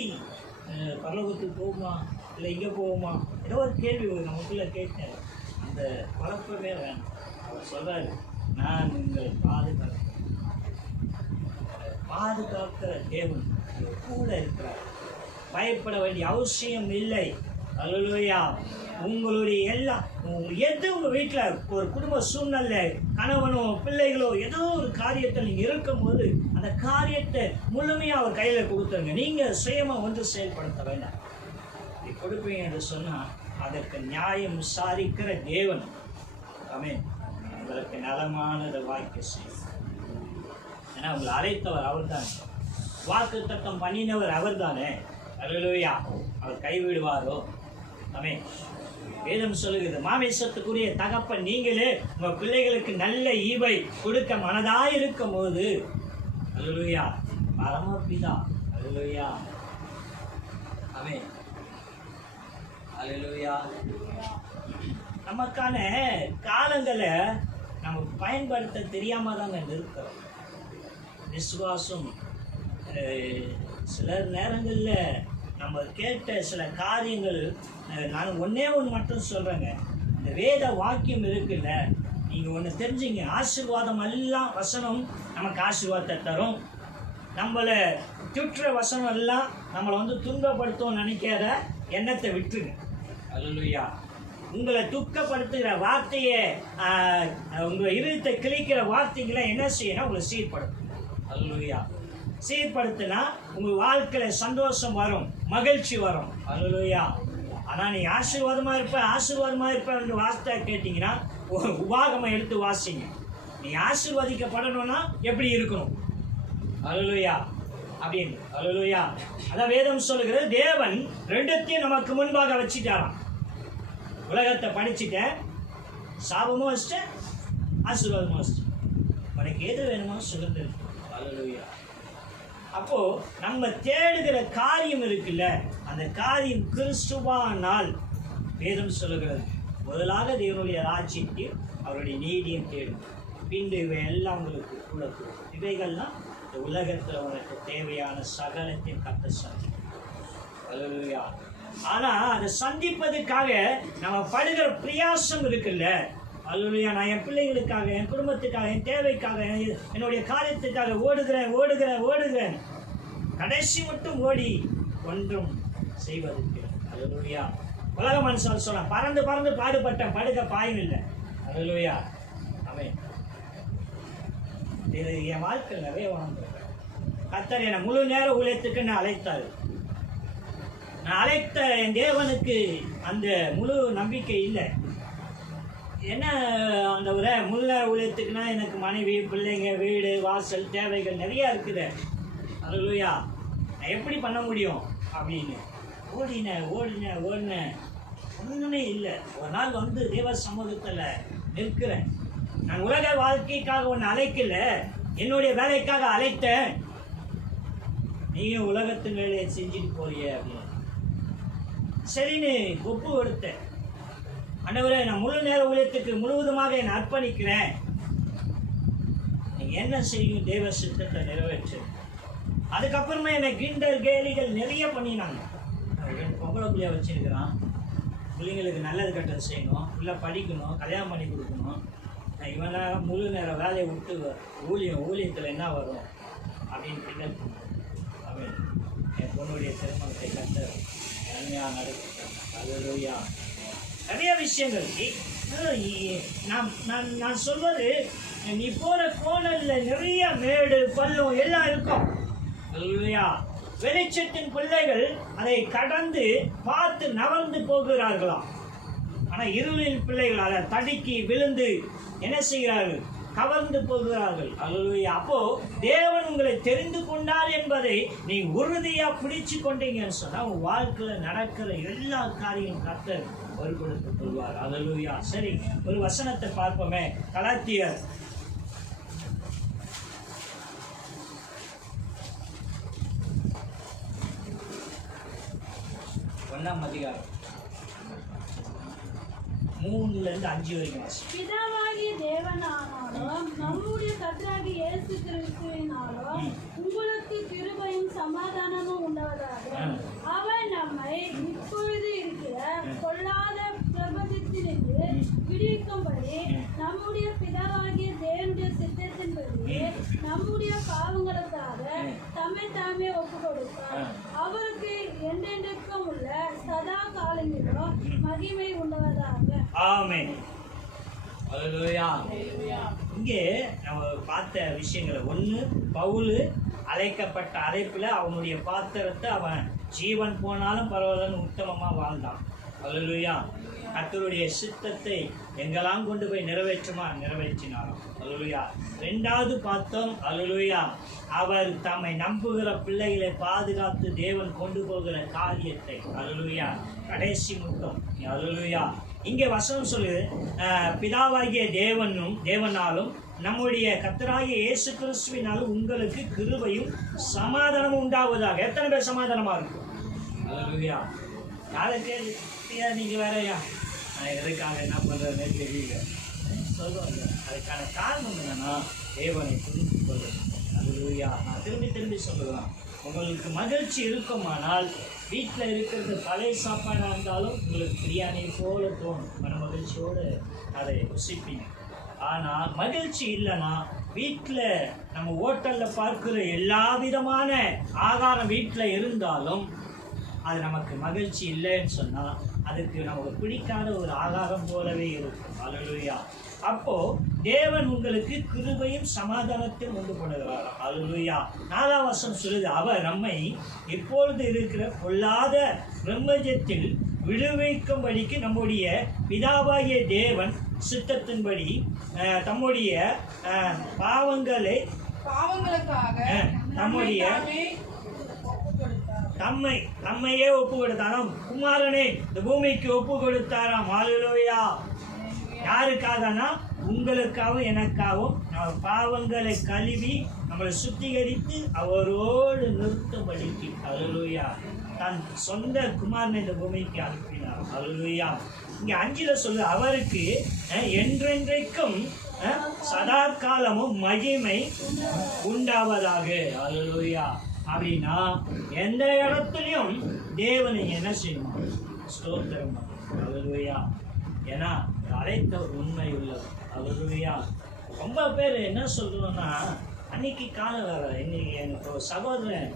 பரலோகத்துக்கு போகுமா இல்லை இங்கே போகுமா, ஏதோ ஒரு கேள்வி நமக்குள்ள கேட்டேன். அந்த குழப்பமே வேணும். அவர் சொல்றாரு, நான் உங்களை பாதுகாக்கிற தேவன் கூட இருக்கிறார். பயப்பட வேண்டிய அவசியம் இல்லை. அல்லேலூயா. உங்களுடைய எது உங்க வீட்டில் ஒரு குடும்ப சூழ்நிலை, கணவனோ பிள்ளைகளோ ஏதோ ஒரு காரியத்தில் நீங்க இருக்கும்போது அந்த காரியத்தை முழுமையா அவர் கையில கொடுத்துருங்க. நீங்க சுயமா ஒன்று செயல்படுத்த வேண்டாம். கொடுப்பீங்க என்று சொன்னா அதற்கு நியாயம் விசாரிக்கிற தேவன். ஆமென். உங்களுக்கு நலமானதை வாய்க்க செய்யும். ஏன்னா உங்களை அழைத்தவர் அவர் தானே, வாக்குத்தத்தம் பண்ணினவர் அவர் தானே. அல்லேலூயா. அவர் கைவிடுவாரோ? ஆமென். வேதம் சொல்லுகிறது, மாமிசத்துக்குரிய தகப்பன் நீங்களே உங்க பிள்ளைகளுக்கு நல்ல ஈவை கொடுக்க மனதாயிருக்கும் போது, அல்லேலூயா, பரமபிதா. அல்லேலூயா. ஆமென். அல்லேலூயா. நமக்கான காலங்களை நம்ம பயன்படுத்த தெரியாம தாங்க இருக்கிறோம். விசுவாசம் சில நேரங்களில் நம்ம கேட்ட சில காரியங்கள், நான் ஒன்னே ஒன்று மட்டும் சொல்றேங்க. இந்த வேத வாக்கியம் இருக்குல்ல, நீங்க ஒன்று தெரிஞ்சுங்க, ஆசீர்வாதம் எல்லாம் வசனம் நமக்கு ஆசீர்வாதத்தை தரும். நம்மளை சுற்ற வசனம் எல்லாம் நம்மளை துன்பப்படுத்தும் நினைக்காத எண்ணத்தை விட்டுருங்க. அல்லேலூயா. உங்களை துக்கப்படுத்துகிற வார்த்தையை, உங்களை இருதயத்தை கிழிக்கிற வார்த்தைகளை என்ன செய்யணும், உங்களை சீர்படுத்தும். அல்லேலூயா. சீர்படுத்தினா உங்க வாழ்க்கையில சந்தோஷம் வரும், மகிழ்ச்சி வரும். அல்லேலூயா. ஆனா நீ ஆசீர்வாதமா இருப்ப என்று வார்த்தை கேட்டீங்கன்னா உபாகமம் எடுத்து வாசிங்க. நீ ஆசீர்வதிக்கப்படணும்னா எப்படி இருக்கணும். அல்லேலூயா. அப்படின்னு. அல்லேலூயா. அதான் வேதம் சொல்லுகிறது, தேவன் ரெண்டுத்தையும் நமக்கு முன்பாக வச்சுட்டாராம். உலகத்தை படிச்சுட்டேன், சாபமும் வச்சுட்டேன், ஆசீர்வாதமும் வச்சுட்டேன். உனக்கு எது வேணுமோ சுதந்திரம். அல்லேலூயா. அப்போ நம்ம தேடுகிற காரியம் இருக்குல்ல, அந்த காரியம் கிறிஸ்துவானால் வேதம் சொல்லுகிறது, முதலாக தேவனுடைய ராஜ்யத்தையும் அவருடைய நீதியும் தேடும், பின்பு இவை எல்லாம் உங்களுக்கு கூட கொடுக்கும். இவைகள்லாம் இந்த உலகத்துல உனக்கு தேவையான சகலத்தையும் கர்த்தர் சந்திக்கும். அல்லேலூயா. ஆனா அதை சந்திப்பதற்காக நம்ம படுகிற பிரயாசம் இருக்குல்ல, அல்லேலூயா, நான் என் பிள்ளைகளுக்காக, என் குடும்பத்துக்காக, என் தேவைக்காக, என்னுடைய காரியத்துக்காக ஓடுகிறேன். கடைசி மட்டும் ஓடி ஒன்றும் செய்வதற்கு. அல்லேலூயா. உலக மனுஷன் சொன்ன பறந்து பாடுபட்டேன், படுக்க பாயும் இல்லை. அல்லேலூயா. ஆமென். இது என் வாழ்க்கை நிறைய உணர்ந்தேன். கர்த்தர் என்னை முழு நேர ஊழியத்துக்கு நான் அழைத்தார். நான் அழைத்த என் தேவனுக்கு அந்த முழு நம்பிக்கை இல்லை. என்ன அந்த ஒரு முழு நேர ஊழியத்துக்குன்னா எனக்கு மனைவி, பிள்ளைங்க, வீடு, வாசல், தேவைகள் நிறையா இருக்குது. அல்லேலூயா. நான் எப்படி பண்ண முடியும் அப்படின்னு ஓடினேன். ஒன்றுமே இல்லை. ஒரு நாள் தேவ சமூகத்தில் நிற்கிறேன். நான் உலக வாழ்க்கைக்காக ஒன்று அழைக்கல, என்னுடைய வேலைக்காக அழைத்தேன். நீயும் உலகத்தின் வேலையை செஞ்சுட்டு போறிய அப்படின்னு சரின்னு ஒப்பு கொடுத்தேன். ஆண்டவரே, நான் முழு நேர ஊழியத்துக்கு முழுவதுமாக என்னை அர்ப்பணிக்கிறேன். நீங்க என்ன செய்யும், தேவ சித்தத்தை நிறைவேற்று. அதுக்கப்புறமா என்னை கிண்டல் கேலிகள் நிறைய பண்ணினாங்க. பொம்பளை பிள்ளைய வச்சிருக்கிறான், பிள்ளைங்களுக்கு நல்லது கெட்டது செய்யணும், இல்லை படிக்கணும், கல்யாணம் பண்ணி கொடுக்கணும். இவனால முழு நேரம் வேலையை விட்டு ஊழியத்தில் என்ன வரும் அப்படின்னு கிண்டல் அப்படின்னு என் பொண்ணுடைய திருமணத்தை கட்ட நன்மையாக நடத்திட்டாங்க. அல்லேலூயா. நிறைய விஷயங்கள் நான் சொல்வது, நீ போகிற கோணலில் நிறைய மேடு பள்ளம் எல்லாம் இருக்கும். அல்லேலூயா. வெளிச்சத்தின் பிள்ளைகள் அதை கடந்து பார்த்து நகர்ந்து போகிறார்களாம். ஆனால் இருளின் பிள்ளைகள் அதை தடுக்கி விழுந்து என்ன செய்கிறார்கள்? கவர்ந்து போகிறார்கள். அல்லேலூயா. அப்போ தேவன் உங்களை தெரிந்து கொண்டார் என்பதை நீ உறுதியா பிடிச்சு கொண்டீங்கன்னு சொன்னா உங்க வாழ்க்கையில நடக்கிற எல்லா காரியம் கர்த்தர் பொறுப்படுத்திக் கொள்வார். அல்லேலூயா. சரி, ஒரு வசனத்தை பார்ப்போமே. கலாத்தியர் 1ஆம் அதிகாரம் 3-5 வரைக்கும் வாசி. பிதாவாகிய தேவனானாலும் நம்முடைய கர்த்தராகிய இயேசு கிறிஸ்துவினாலும் உங்களுக்கு கிருபையும் சமாதானமும் உண்டாவதாக. அவர் நம்மை இப்பொழுது இருக்கிற பொல்லாத பிரபஞ்சத்திலிருந்து விடுவிக்கும்படி நம்முடைய பிதாவாகிய தேவனுடைய சித்தத்தின்படி நம்முடைய பாவங்களுக்காக தம்மை தாமே ஒப்பு கொடுத்தார். அவருக்கு என்றென்றைக்கும் உள்ள சதா காலங்களிலும் மகிமை உண்டாவதாக. ஆமென். அல்லேலூயா. இங்கே நம்ம பார்த்த விஷயங்களை, ஒன்று, பவுல் அழைக்கப்பட்ட அழைப்புல அவனுடைய பாத்திரத்தை அவன் ஜீவன் போனாலும் பரவாயில்லன்னு உத்தமமா வாழ்ந்தான். அல்லேலூயா. கர்த்தருடைய சித்தத்தை எங்கெல்லாம் கொண்டு போய் நிறைவேற்றினாலும். அல்லேலூயா. 2வது பார்த்தோம். அல்லேலூயா. அவர் தம்மை நம்புகிற பிள்ளைகளை பாதுகாத்து தேவன் கொண்டு போகிற காரியத்தை. அல்லேலூயா. கடைசி முத்தம். அல்லேலூயா. இங்கே வசனம் சொல்லுது, பிதாவாகிய தேவனாலும் நம்முடைய கர்த்தராகிய இயேசு கிறிஸ்துவினாலும் உங்களுக்கு கிருபையும் சமாதானமும் உண்டாவதாக. எத்தனை பேர் சமாதானமா இருக்கும்? அல்லேலூயா. யாருக்கு நீங்க வேறயா எதுக்காக என்ன பண்றதுன்னு தெரியல சொல்லுவாங்க. அதுக்கான காரணம் என்னன்னா தேவனை புரிந்து கொள்ளணும். அல்லேலூயா. நான் திரும்பி சொல்லுவேன், உங்களுக்கு மகிழ்ச்சி இருக்குமானால் வீட்டில் இருக்கிறது பழைய சாப்பாடாக இருந்தாலும் உங்களுக்கு பிரியாணியை போல தோணும். மன மகிழ்ச்சியோடு அதை ருசிப்பீங்க. ஆனால் மகிழ்ச்சி இல்லைன்னா வீட்டில் நம்ம ஹோட்டலில் பார்க்குற எல்லா விதமான ஆகாரம் வீட்டில் இருந்தாலும் அது நமக்கு மகிழ்ச்சி இல்லைன்னு சொன்னால் அதுக்கு நமக்கு பிடிக்காத ஒரு ஆகாரம் போலவே இருக்கும். அல்லேலூயா. அப்போ தேவன் உங்களுக்கு கிருபையும் சமாதானத்தையும் உண்டு பண்ணுகிறார். அல்லேலூயா. 4ஆம் வசனம் சொல்லுது, அவர் நம்மை இப்பொழுது இருக்கிற பொல்லாத பிரம்மஜத்தில் விடுவிக்கும்படிக்கு நம்முடைய பிதாவாகிய தேவன் சித்தத்தின்படி தம்முடைய பாவங்களுக்காக நம்முடைய தம்மையே ஒப்பு கொடுத்தாராம். குமாரனே இந்த பூமிக்கு ஒப்பு கொடுத்தாராம். அல்லேலூயா. யாருக்காகனா உங்களுக்காகவும் எனக்காகவும் நம்ம பாவங்களை கழுவி நம்மளை சுத்திகரித்து அவரோடு நிறுத்தபடிக்கு. அல்லேலூயா. தன் சொந்த குமாரனை இந்த பூமிக்கு அனுப்பினார். அல்லேலூயா. இங்க 5ல் சொல்லு, அவருக்கு என்றென்றைக்கும் சதா காலமும் மகிமை உண்டாவதாக. அல்லேலூயா. அப்படின்னா எந்த இடத்துலையும் தேவனை என்ன செய்யணும்? ஸ்தோத்திரம். அல்லேலூயா. ஏன்னா அழைத்தவர் உண்மை உள்ளவர். அல்லேலூயா. ரொம்ப பேர் என்ன சொல்றோம்னா, அன்னைக்கு காலம் வேற, இன்னைக்கு எனக்கு ஒரு சகோதரன்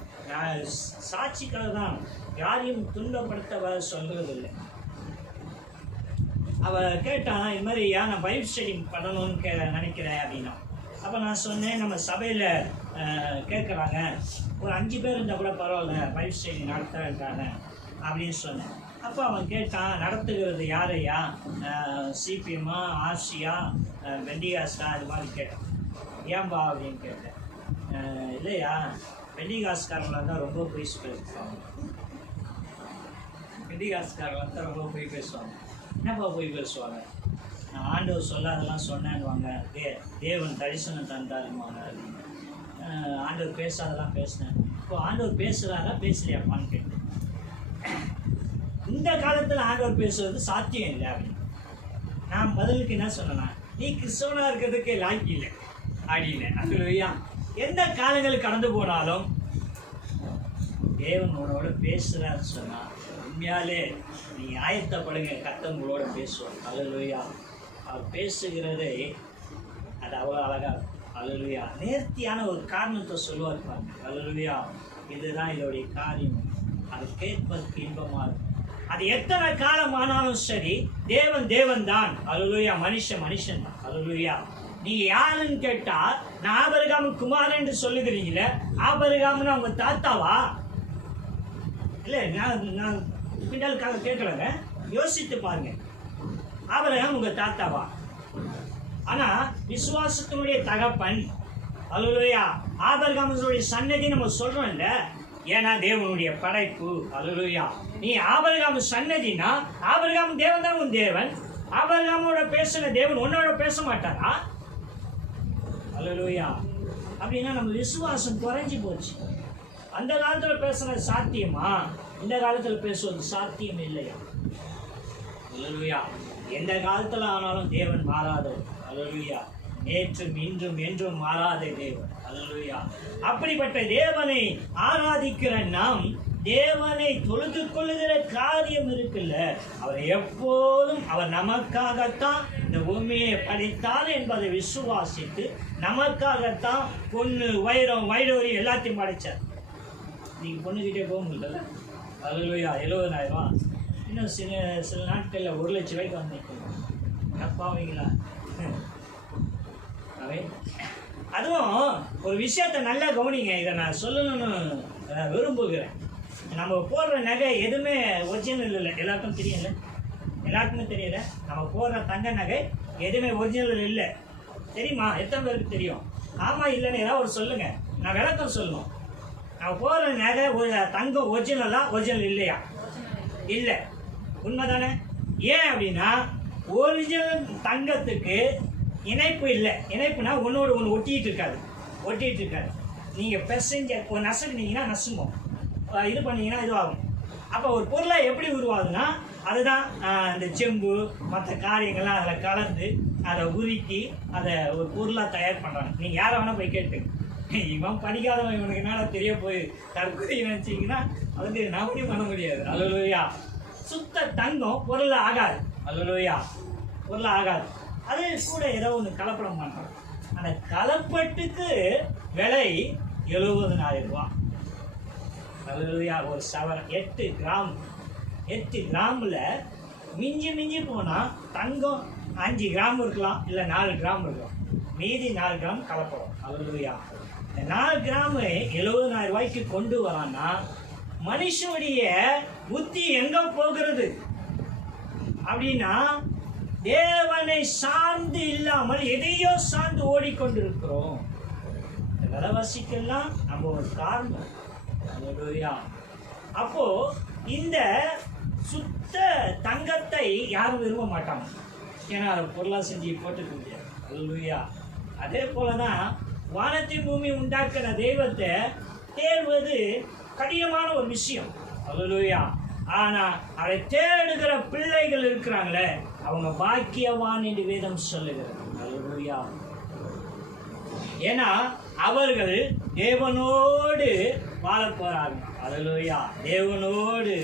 சாட்சிக்காக தான் யாரையும் துன்பப்படுத்த வர சொல்றது இல்லை. அவ கேட்டான், இது மாதிரி நான் பைபிள் ஸ்டடி பண்ணணும்னு நினைக்கிறேன் அப்படின்னா. அப்போ நான் சொன்னேன், நம்ம சபையில் கேட்குறாங்க, ஒரு 5 பேர் இருந்தால் கூட பரவாயில்ல, பைபிள் ஸ்டடி நடத்துறாங்க அப்படின்னு சொன்னேன். அப்போ அவன் கேட்டான், நடத்துகிறது யாரையா? சிபிஎம்மா, ஆர்சியா, பெண்டிகாஸ்டா, இது மாதிரி கேட்டான். ஏன்பா அப்படின்னு கேட்டேன். இல்லையா, பெண்டிகாஸ்காரங்களாக தான் ரொம்ப பொய் பேசுவாங்க. பெண்டிகாஸ்காரங்களாக தான் ரொம்ப பொய் பேசுவாங்க. என்னப்பா பொய் பேசுவாங்க? நான் ஆண்டவர் சொல்லாதெல்லாம் சொன்னேன்னுவாங்க. தேவன் தரிசனம் தந்தாருவாங்க. ஆண்டவர் பேசாதெல்லாம் பேசினேன். இப்போ ஆண்டவர் பேசுகிறாரா பேசலையாப்பான்னு கேட்டேன். இந்த காலத்தில் ஆண்டவர் பேசுறது சாத்தியம் இல்லை அப்படின்னு. நான் பதிலுக்கு என்ன சொன்னேன்னா, நீ கிறிஸ்தவனாக இருக்கிறதுக்கே லாய்க்கு இல்லை அப்படின்னு. அல்லேலூயா. எந்த காலங்கள் கடந்து போனாலும் தேவன் உன்னோட பேசுகிறான்னு சொன்னால் உண்மையாலே நீங்கள் ஆயத்தப்படுங்க, கர்த்தர் உங்களோட பேசுவார். அல்லேலூயா. அவர் பேசுகிறதே அது அவ்வளோ அழகா அல்லேலூயா. நேர்த்தியான ஒரு காரணத்தை சொல்லுவார் பாருங்க. அல்லேலூயா. இதுதான் இதோடைய காரியம். அது கேட்பதற்கு இன்பமாக இருக்கும். அது எத்தனை காலம் ஆனாலும் சரி, தேவன் தேவன் தான். அல்லேலூயா. மனுஷன் மனுஷன் தான். அல்லேலூயா. நீங்க யாருன்னு கேட்டா, நான் ஆபிரகாம் குமாரன் என்று சொல்லுகிறீங்களே, ஆபிரகாம்னு அவங்க தாத்தாவா? இல்லை, நான் பின்னாலுக்காக கேட்கலங்க, யோசித்து பாருங்க. ஆபிரகாம் உங்க தாத்தாவா? ஆனா விசுவாசத்தினுடைய தகப்பன். அல்லேலூயா. ஆபிரகாமுடைய சன்னதி நம்ம சொல்றோம் இல்ல, ஏன்னா தேவனுடைய படைப்பு. அல்லேலூயா. நீ ஆபிரகாம் சன்னதினா, ஆபிரகாம் தேவன் தான் உன் தேவன். ஆபிரகாமோட பேசின தேவன் உன்னோட பேச மாட்டாரா? அல்லேலூயா. அப்படின்னா நம்ம விசுவாசம் குறைஞ்சி போச்சு. அந்த காலத்துல பேசுறது சாத்தியமா? இந்த காலத்துல பேசுவது சாத்தியம் இல்லையா? அல்லேலூயா. எந்த காலத்துல ஆனாலும் தேவன் மாறாதவர். அல்லேலூயா. நேற்றும் இன்றும் என்றும் மாறாத தேவன். அல்லேலூயா. அப்படிப்பட்ட தேவனை ஆராதிக்கிற நாம் தேவனை தொழுது கொள்ளுகிற காரியம் இருக்குல்ல, அவர் எப்போதும் அவர் நமக்காகத்தான் இந்த பூமியை படைத்தார் என்பதை விசுவாசித்து நமக்காகத்தான் பொண்ணு வைரம் வைடூரியம் எல்லாத்தையும் படைச்சார். நீங்கள் பொண்ணுக்கிட்டே போக முடியல. அல்லேலூயா. 70,000. இன்னும் சில நாட்களில் 1,00,000 ரூபாய்க்கு வந்து நிற்கணும். அப்பாவீங்களா? அதுவும் ஒரு விஷயத்தை நல்லா கவனிங்க. இதை நான் சொல்லணும்னு விரும்புகிறேன். நம்ம போடுற நகை எதுவுமே ஒரிஜினல் இல்லை. எல்லாருக்கும் தெரியல, எல்லாருக்குமே தெரியல. நம்ம போடுற தங்க நகை எதுவுமே ஒரிஜினல் இல்லை. தெரியுமா? எத்தனை பேருக்கு தெரியும்? ஆமாம் இல்லைன்னு ஏதாவது ஒரு சொல்லுங்க, நான் விளக்கம் சொல்லணும். நம்ம போடுற நகை தங்கம் ஒரிஜினலா ஒரிஜினல் இல்லையா? இல்லை. உண்மைதானே? ஏன் அப்படின்னா ஒரிஜினல் தங்கத்துக்கு இணைப்பு இல்லை. இணைப்புனா ஒன்னோடு ஒன்று ஒட்டிகிட்டு இருக்காது. நீங்கள் பெசஞ்ச ஒரு நசுக்குனீங்கன்னா நசுங்கும், இது பண்ணீங்கன்னா இதுவாகும். அப்போ ஒரு பொருளை எப்படி உருவாகுதுன்னா, அதுதான் இந்த செம்பு மற்ற காரியங்கள்லாம் அதில் கலந்து அதை உருக்கி அதை ஒரு பொருளாக தயார் பண்ணுறாங்க. நீங்கள் யாரை வேணால் போய் கேட்டுங்க. இவன் படிக்காதவன், இவனுக்கு என்னால தெரிய போய் தற்கொலை நினச்சிங்கன்னா அதுக்கு நவனியும் பண்ண முடியாது. அல்லேலூயா. சுத்த தங்கம் பொருள் ஆகாது. அல்லேலூயா. பொருள் ஆகாது. அது கூட ஏதோ ஒன்று கலப்படம் பண்ணுறோம். அந்த கலப்பட்டுக்கு விலை 70,000 ரூபா. அல்லேலூயா. ஒரு சவரன் 8 கிராம். 8 கிராமில் மிஞ்சி போனால் தங்கம் 5 கிராம் இருக்கலாம், இல்லை 4 கிராம் இருக்கலாம். மீதி 4 கிராம் கலப்படம். அல்லேலூயா. இந்த 4 கிராம் 70,000 ரூபாய்க்கு கொண்டு வரான்னா மனுஷனுடைய புத்தி எங்கே போகிறது அப்படின்னா, தேவனை சார்ந்து இல்லாமல் எதையோ சார்ந்து ஓடிக்கொண்டிருக்கிறோம். இந்த விலைவாசிக்கெல்லாம் நம்ம ஒரு காரணம். அல்லேலூயா. அப்போ இந்த சுத்த தங்கத்தை யாரும் விரும்ப மாட்டாங்க, ஏன்னா அதை பொருளாக செஞ்சு போட்டுக்க முடியாது. அல்லேலூயா. அதே போலதான் வானத்தின் பூமி உண்டாக்குற தெய்வத்தை தேடுவது கடினமான ஒரு விஷயம். அல்லேலூயா. ஆனா அதை தேடுகிற பிள்ளைகள் இருக்கிறாங்களே, அவங்க பாக்கியவான் என்று வேதம் சொல்லுகிறது. அல்லேலூயா. ஏன்னா அவர்கள் தேவனோடு வாழ போறாங்க. அல்லேலூயா. தேவனோடு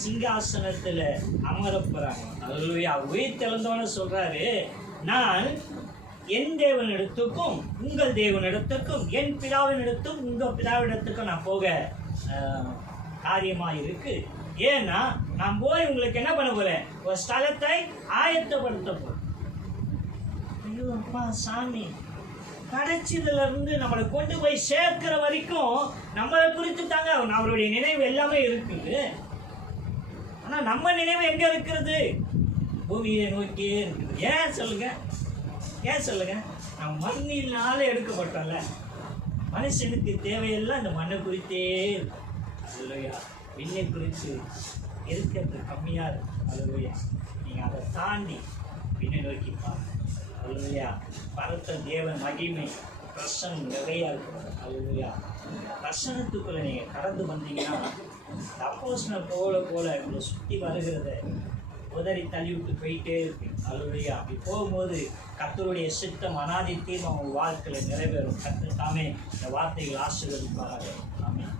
சிங்காசனத்தில் அமர போறாங்க. அல்லேலூயா. உயிர் தெளிந்தோன்னு சொல்றாரு, நான் என் தேவனிடத்துக்கும் உங்கள் தேவனிடத்துக்கும் என் பிதாவினிடத்தும் உங்கள் பிதாவினிடத்துக்கும் நான் போக காரியமாக இருக்கு. ஏன்னா நான் போய் உங்களுக்கு என்ன பண்ண போறேன்? ஒரு ஸ்தலத்தை ஆயத்தப்படுத்த போறேன். ஐயோ அப்பா சாமி, கடைச்சதுல இருந்து நம்மளை கொண்டு போய் சேர்க்கிற வரைக்கும் நம்மளை குறித்து தாங்க அவருடைய நினைவு எல்லாமே இருக்குது. ஆனா நம்ம நினைவு எங்க இருக்கிறது? பூமியை நோக்கியே இருக்குது. ஏன் சொல்லுங்க? நம்ம மண்ணினால எடுக்கப்பட்டோம்ல. மனுஷனுக்கு தேவையெல்லாம் இந்த மண்ணை குறித்தே இருக்கு. அல்லேலூயா. விண்ணை குறித்து இருக்கிறது கம்மியா இருக்கு. அல்லேலூயா. நீங்க அதை தாண்டி விண்ணை நோக்கி பாருங்க. அல்லேலூயா. பரத்த தேவன் மகிமை பிரசனம் நிறையா இருக்கும். அல்லேலூயா. பிரசனத்துக்குள்ள நீங்க கடந்து வந்தீங்கன்னா அப்போஸ்தலர் போல உங்களை சுற்றி வருகிறத உதறி தள்ளி விட்டு போயிட்டே இருக்கு. அல்லேலூயா. அப்படி போகும்போது கர்த்தருடைய சித்தம் அனாதி தீர்மானம் உங்கள் வாழ்க்கையில் நிறைவேறும். கர்த்தர் தாமே இந்த வார்த்தைகள் ஆசீர்வதிப்பார்கள். ஆமென்.